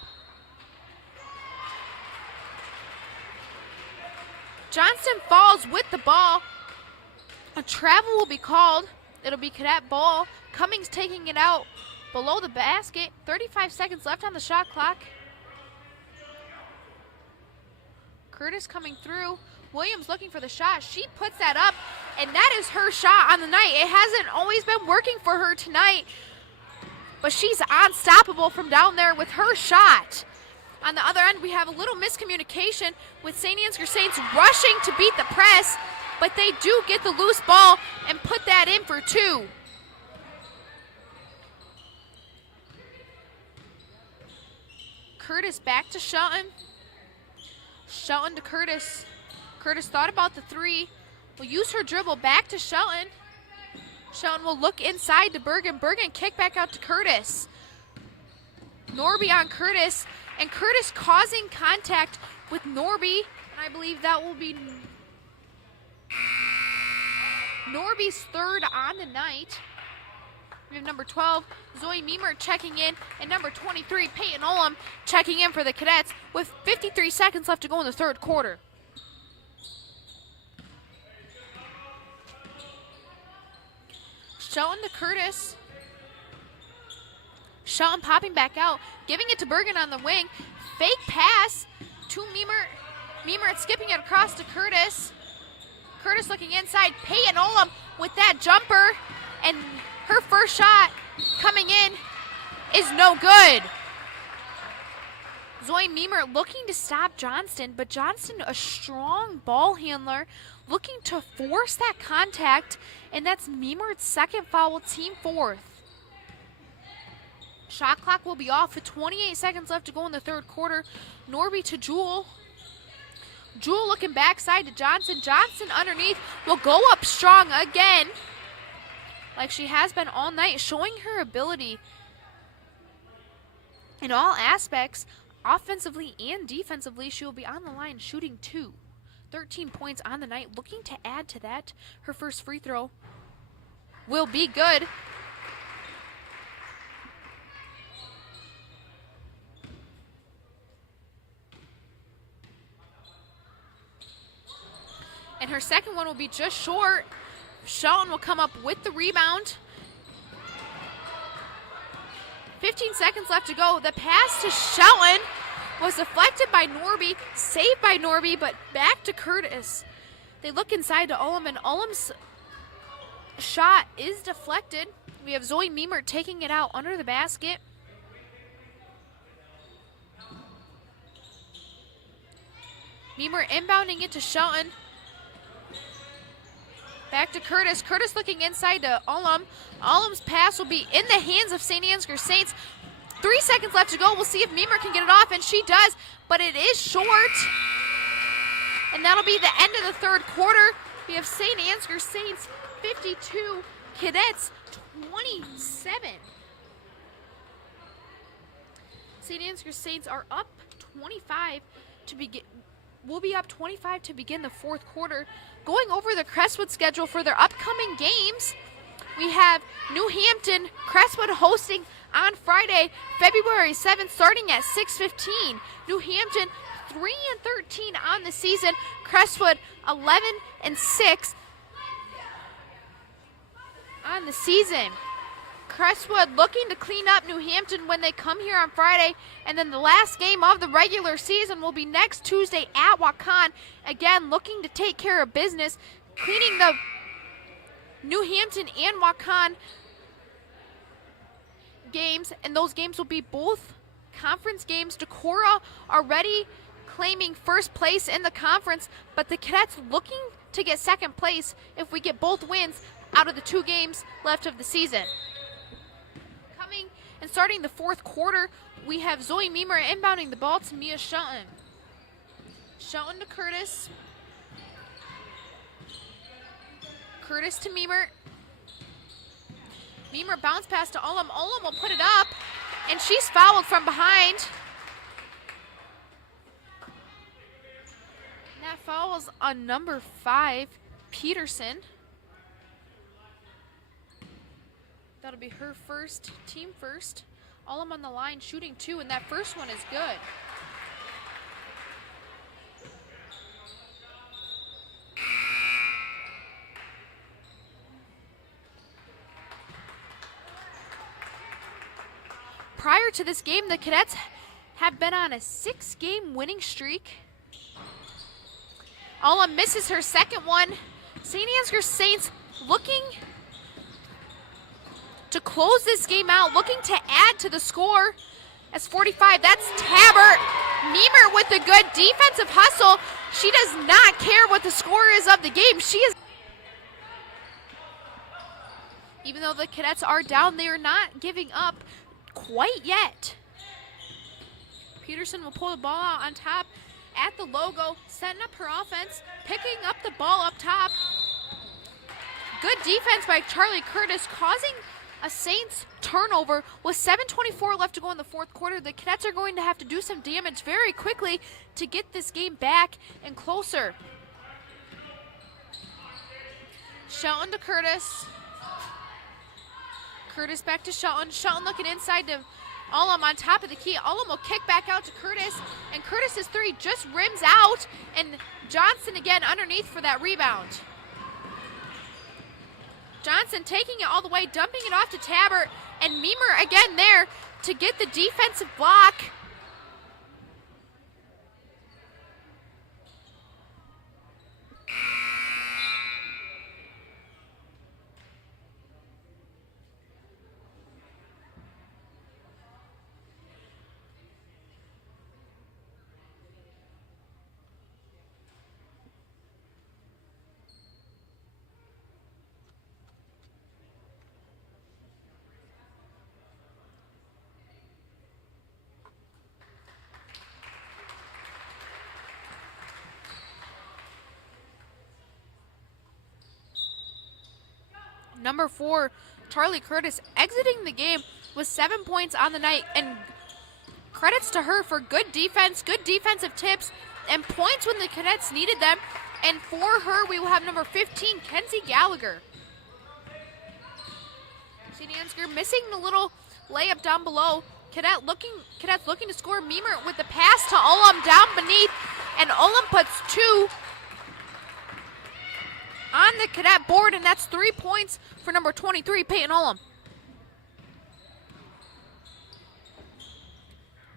Johnson falls with the ball. A travel will be called. It'll be cadet ball. Cummings taking it out below the basket. 35 seconds left on the shot clock. Curtis coming through. Williams looking for the shot. She puts that up, and that is her shot on the night. It hasn't always been working for her tonight, but she's unstoppable from down there with her shot. On the other end, we have a little miscommunication with St. Ansgar Saints rushing to beat the press, but they do get the loose ball and put that in for 2. Curtis back to Shelton. Shelton to Curtis. Curtis thought about the 3. Will use her dribble back to Shelton. Shelton will look inside to Bergen. Bergen kick back out to Curtis. Norby on Curtis, and Curtis causing contact with Norby. And I believe that will be Norby's 3rd on the night. We have number 12, Zoe Meemer checking in, and number 23, Peyton Olam checking in for the Cadets with 53 seconds left to go in the third quarter. Shelton to Curtis. Shelton popping back out, giving it to Bergen on the wing. Fake pass to Meemer. Meemer skipping it across to Curtis. Curtis looking inside. Peyton Olam with that jumper, and her first shot coming in is no good. Zoe Meemer looking to stop Johnston, but Johnston, a strong ball handler, looking to force that contact, and that's Meemer's 2nd foul, team 4th. Shot clock will be off with 28 seconds left to go in the third quarter. Norby to Jewel. Jewel looking backside to Johnson. Johnson underneath will go up strong again, like she has been all night, showing her ability in all aspects, offensively and defensively. She will be on the line shooting 2. 13 points on the night, looking to add to that. Her first free throw will be good. And her second one will be just short. Shelton will come up with the rebound. 15 seconds left to go. The pass to Shelton was deflected by Norby, saved by Norby, but back to Curtis. They look inside to Ullum, and Ullum's shot is deflected. We have Zoe Meemer taking it out under the basket. Meemer inbounding it to Shelton. Back to Curtis. Curtis looking inside to Ullum. Ullum's pass will be in the hands of St. Ansgar Saints. 3 seconds left to go. We'll see if Meemer can get it off, and she does, but it is short. And that'll be the end of the third quarter. We have St. Ansgar Saints 52, Cadets 27. St. Ansgar Saints are up 25 to begin. We'll be up 25 to begin the fourth quarter. Going over the Crestwood schedule for their upcoming games, we have New Hampton, Crestwood hosting on Friday, February 7th, starting at 6:15. New Hampton 3-13 on the season. Crestwood 11-6 on the season. Crestwood looking to clean up New Hampton when they come here on Friday, and then the last game of the regular season will be next Tuesday at Waukon. Again, looking to take care of business, cleaning the New Hampton and Waukon games, and those games will be both conference games. Decorah already claiming first place in the conference, but the Cadets looking to get second place if we get both wins out of the 2 games left of the season. Coming and starting the fourth quarter, we have Zoe Meemer inbounding the ball to Mia Shelton. Shelton to Curtis. Curtis to Meemer. Meemer bounce pass to Ullum. Ullum will put it up, and she's fouled from behind. And that foul was on number 5, Peterson. That'll be her first, team first. Ullum on the line shooting 2, and that first one is good. Prior to this game, the Cadets have been on a 6-game winning streak. Ullum misses her second one. St. Ansgar Saints looking to close this game out, looking to add to the score. As 45, that's Tabbert. Meemer with a good defensive hustle. She does not care what the score is of the game. She is. Even though the Cadets are down, they are not giving up quite yet. Peterson will pull the ball out on top at the logo, setting up her offense, picking up the ball up top. Good defense by Charlie Curtis, causing a Saints turnover. With 7:24 left to go in the fourth quarter, the Cadets are going to have to do some damage very quickly to get this game back and closer. Shelton to Curtis. Curtis back to Shelton. Shelton looking inside to Ullum on top of the key. Ullum will kick back out to Curtis, and Curtis's 3 just rims out, and Johnson again underneath for that rebound. Johnson taking it all the way, dumping it off to Tabbert, and Meemer again there to get the defensive block. Number 4, Charlie Curtis, exiting the game with 7 points on the night, and credits to her for good defense, good defensive tips, and points when the Cadets needed them. And for her, we will have number 15, Kenzie Gallagher. St. Ansgar missing the little layup down below. Cadets looking to score. Meemer with the pass to Ullum down beneath, and Ullum puts 2 on the Cadet board, and that's 3 points for number 23, Peyton Ullum.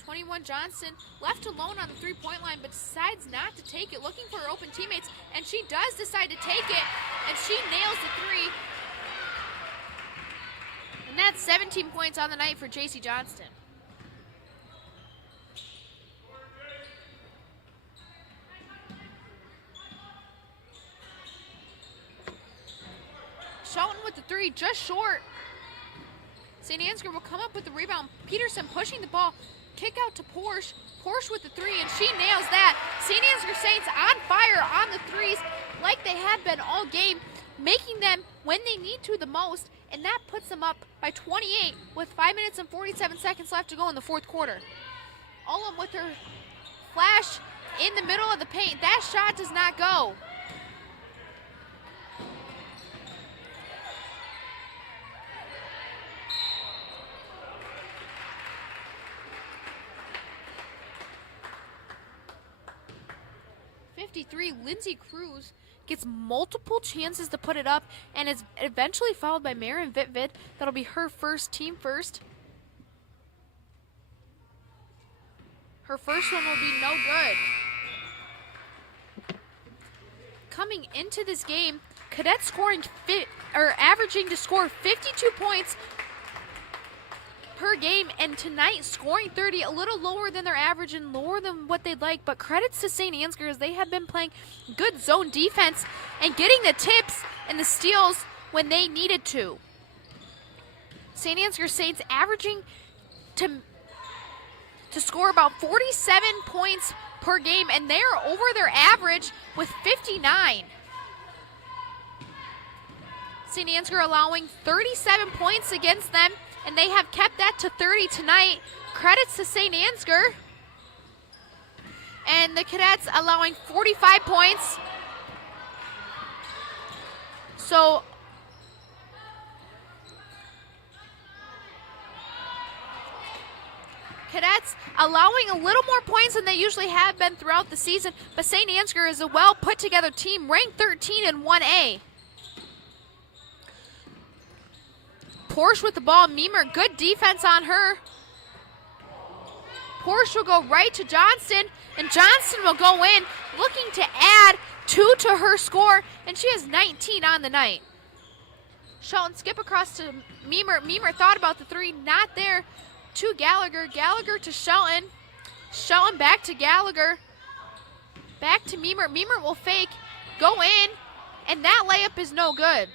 21 Johnson left alone on the 3-point line, but decides not to take it, looking for her open teammates, and she does decide to take it, and she nails the 3. And that's 17 points on the night for JC Johnston. Shelton with the 3, just short. St. Ansgar will come up with the rebound. Peterson pushing the ball. Kick out to Porsche. Porsche with the 3, and she nails that. St. Ansgar Saints on fire on the 3s like they have been all game, making them when they need to the most, and that puts them up by 28 with 5 minutes and 47 seconds left to go in the fourth quarter. Ullum with her flash in the middle of the paint. That shot does not go. Lindsay Cruz gets multiple chances to put it up, and is eventually followed by Marin Vitvid. That'll be her first, team first. Her first one will be no good. Coming into this game, Cadets scoring averaging to score 52 points per per game, and tonight scoring 30, a little lower than their average and lower than what they'd like, but credits to St. Ansgar as they have been playing good zone defense and getting the tips and the steals when they needed to. St. Ansgar Saints averaging to score about 47 points per game, and they are over their average with 59. St. Ansgar allowing 37 points against them, and they have kept that to 30 tonight. Credits to St. Ansgar. And the Cadets allowing 45 points. So Cadets allowing a little more points than they usually have been throughout the season, but St. Ansgar is a well put together team, ranked 13 in 1A. Porsche with the ball, Meemer, good defense on her. Porsche will go right to Johnston, and Johnston will go in, looking to add 2 to her score, and she has 19 on the night. Shelton skip across to Meemer. Meemer thought about the 3, not there. To Gallagher. Gallagher to Shelton. Shelton back to Gallagher. Back to Meemer. Meemer will fake, go in, and that layup is no good.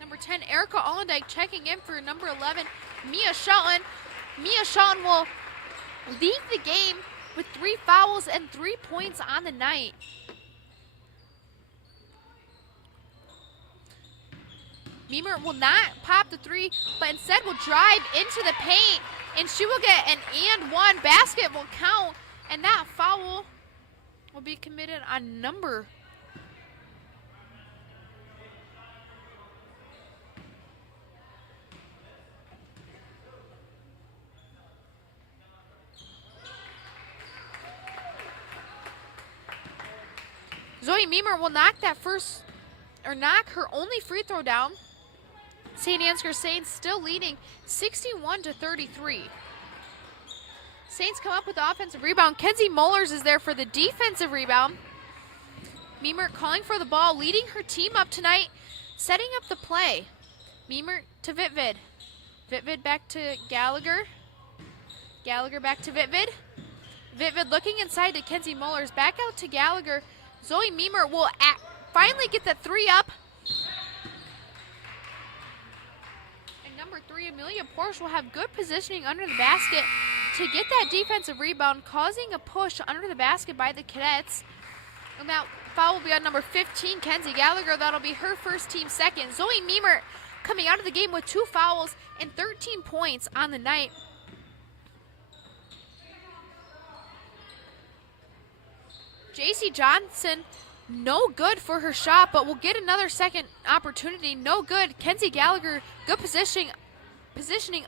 Number 10, Erica Allendike checking in for number 11, Mia Shelton. Mia Shelton will leave the game with 3 fouls and 3 points on the night. Meemer will not pop the 3, but instead will drive into the paint, and she will get an and 1. Basket will count, and that foul will be committed on number Zoe Meemer will knock knock her only free throw down. St. Ansgar Saints still leading 61-33. Saints come up with the offensive rebound. Kenzie Mollers is there for the defensive rebound. Meemer calling for the ball, leading her team up tonight, setting up the play. Meemer to Vitvid. Vitvid back to Gallagher. Gallagher back to Vitvid. Vitvid looking inside to Kenzie Mollers. Back out to Gallagher. Zoe Meemer will finally get the 3 up. And number 3, Amelia Porsche, will have good positioning under the basket to get that defensive rebound, causing a push under the basket by the Cadets. And that foul will be on number 15, Kenzie Gallagher. That'll be her first, team second. Zoe Meemer coming out of the game with 2 fouls and 13 points on the night. JC Johnson, no good for her shot, but will get another second opportunity. No good. Kenzie Gallagher, good positioning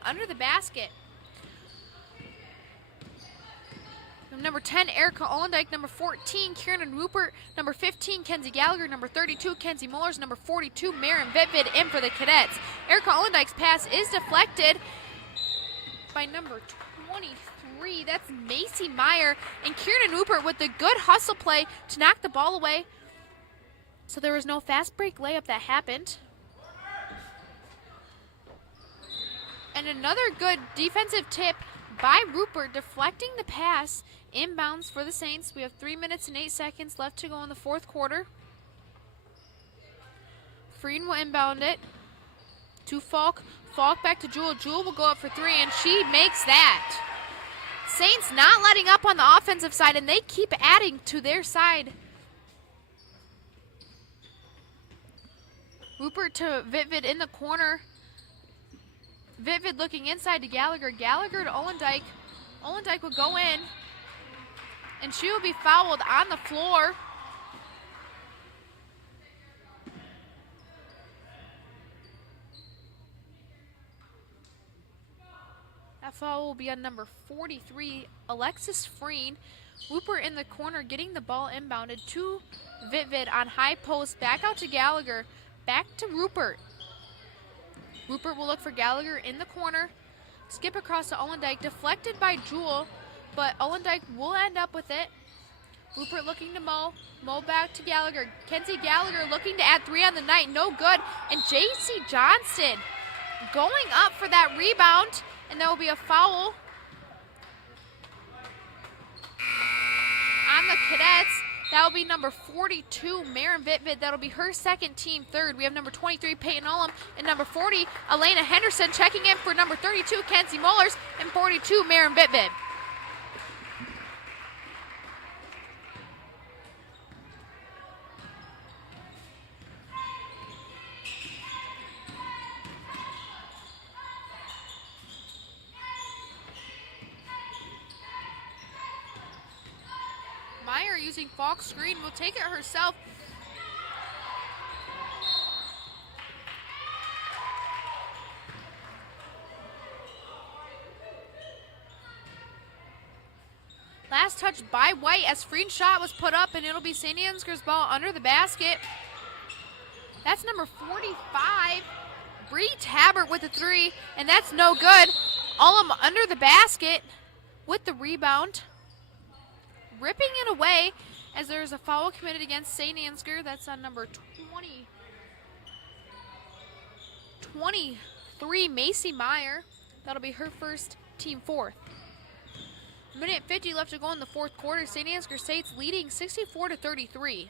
under the basket. Number 10, Erica Allendike. Number 14, Kieran Rupert. Number 15, Kenzie Gallagher. Number 32, Kenzie Mollers. Number 42, Marin Vitvid in for the Cadets. Erica Allendike's pass is deflected by number 23. That's Macy Meyer. And Kieran Rupert with the good hustle play to knock the ball away. So there was no fast break layup that happened. And another good defensive tip by Rupert, deflecting the pass. Inbounds for the Saints. We have 3 minutes and 8 seconds left to go in the fourth quarter. Freen will inbound it to Falk. Falk back to Jewel. Jewel will go up for 3, and she makes that. Saints not letting up on the offensive side, and they keep adding to their side. Rupert to Vitvid in the corner. Vitvid looking inside to Gallagher. Gallagher to Allendike. Allendike will go in, and she will be fouled on the floor. That foul will be on number 43, Alexis Freen. Rupert in the corner getting the ball inbounded to Vitvid on high post. Back out to Gallagher. Back to Rupert. Rupert will look for Gallagher in the corner. Skip across to Allendike. Deflected by Jewel, but Allendike will end up with it. Rupert looking to Mo. Mo back to Gallagher. Kenzie Gallagher looking to add 3 on the night. No good. And J.C. Johnston going up for that rebound. And there will be a foul on the Cadets. That will be number 42, Maren Vitvid. That'll be her second, team third. We have number 23, Peyton Ullum, and number 40, Elena Henderson, checking in for number 32, Kenzie Mollers, and 42, Maren Vitvid. Meyer using Falk screen will take it herself. Last touch by White as Freen's shot was put up, and it'll be St. Ansgar's ball under the basket. That's number 45, Bree Tabbert with a 3, and that's no good. Ullum under the basket with the rebound. Ripping it away as there's a foul committed against St. Ansgar. That's on number 23, Macy Meyer. That'll be her first, team fourth. Minute 50 left to go in the fourth quarter. St. Ansgar State's leading 64-33.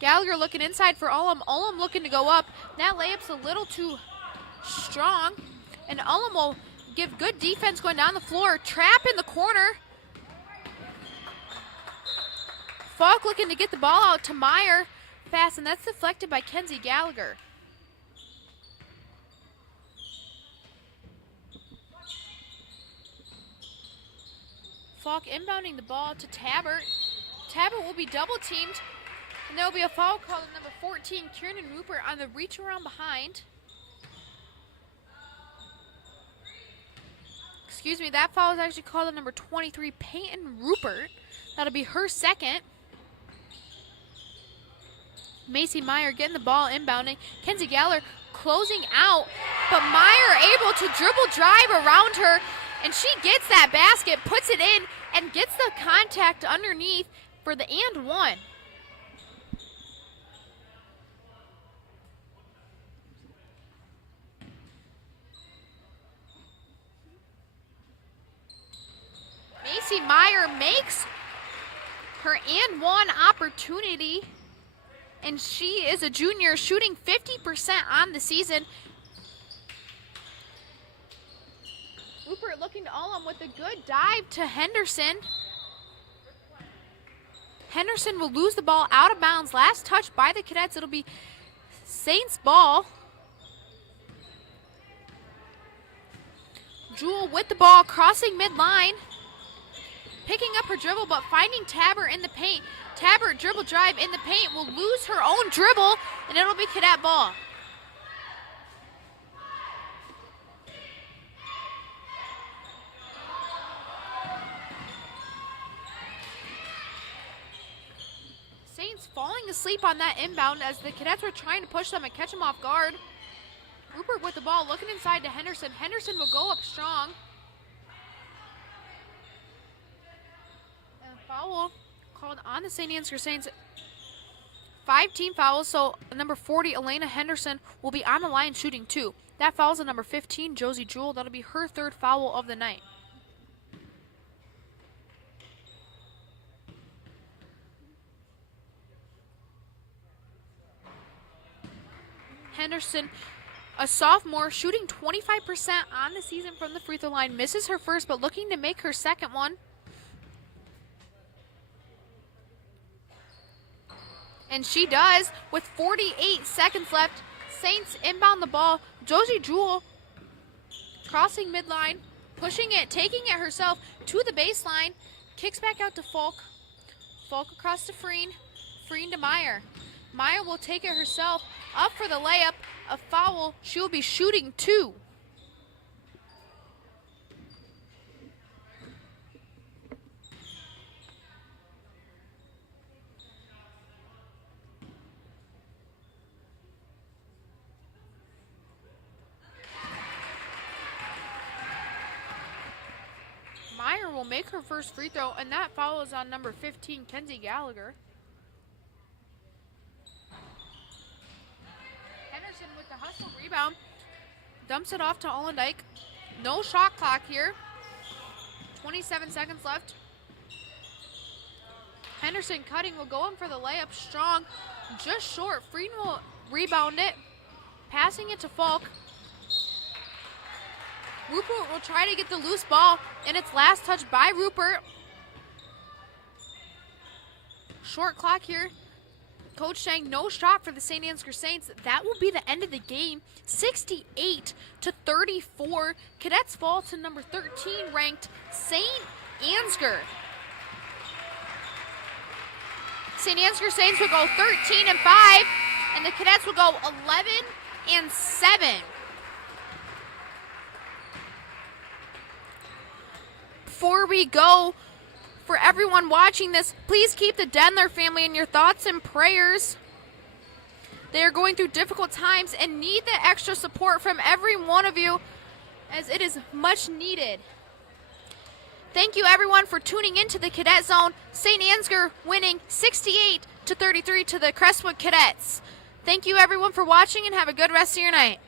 Gallagher looking inside for Ullum. Ullum looking to go up. That layup's a little too strong. And Ullum will give good defense going down the floor. Trap in the corner. Falk looking to get the ball out to Meyer fast, and that's deflected by Kenzie Gallagher. Falk inbounding the ball to Tabbert. Tabbert will be double teamed, and there will be a foul called on number 14, Kieran Rupert, on the reach around behind. Excuse me, that foul is actually called on number 23, Peyton Rupert. That'll be her second. Macy Meyer getting the ball inbounding. Kenzie Gallagher closing out, but Meyer able to dribble drive around her, and she gets that basket, puts it in, and gets the contact underneath for the and one. Macy Meyer makes her and one opportunity, and she is a junior shooting 50% on the season. Rupert looking to Ullum with a good dive to Henderson. Henderson will lose the ball out of bounds. Last touch by the Cadets. It'll be Saints ball. Jewel with the ball, crossing midline. Picking up her dribble, but finding Tabbert in the paint. Tabbert dribble drive in the paint, will lose her own dribble, and it'll be Cadet ball. Saints falling asleep on that inbound as the Cadets were trying to push them and catch them off guard. Rupert with the ball, looking inside to Henderson. Henderson will go up strong. Foul called on the St. Ansgar Saints. 5 team fouls, so number 40, Elena Henderson, will be on the line shooting 2. That foul's on number 15, Josie Jewell. That'll be her third foul of the night. Henderson, a sophomore, shooting 25% on the season from the free throw line. Misses her first, but looking to make her second one. And she does with 48 seconds left. Saints inbound the ball. Josie Jewell crossing midline, pushing it, taking it herself to the baseline. Kicks back out to Falk. Falk across to Freen. Freen to Meyer. Meyer will take it herself. Up for the layup. A foul. She will be shooting 2. Meyer will make her first free throw, and that follows on number 15, Kenzie Gallagher. Henderson with the hustle rebound. Dumps it off to Allendike. No shot clock here. 27 seconds left. Henderson cutting, will go in for the layup strong. Just short. Frieden will rebound it. Passing it to Falk. Rupert will try to get the loose ball, and it's last touch by Rupert. Short clock here. Coach saying no shot for the St. Ansgar Saints. That will be the end of the game. 68-34. Cadets fall to number 13 ranked St. Ansgar. St. Ansgar Saints will go 13-5, and the Cadets will go 11-7. Before we go, for everyone watching this, please keep the Dendler family in your thoughts and prayers. They are going through difficult times and need the extra support from every one of you, as it is much needed. Thank you everyone for tuning into the Cadet Zone. St. Ansgar winning 68-33 to the Crestwood Cadets. Thank you everyone for watching, and have a good rest of your night.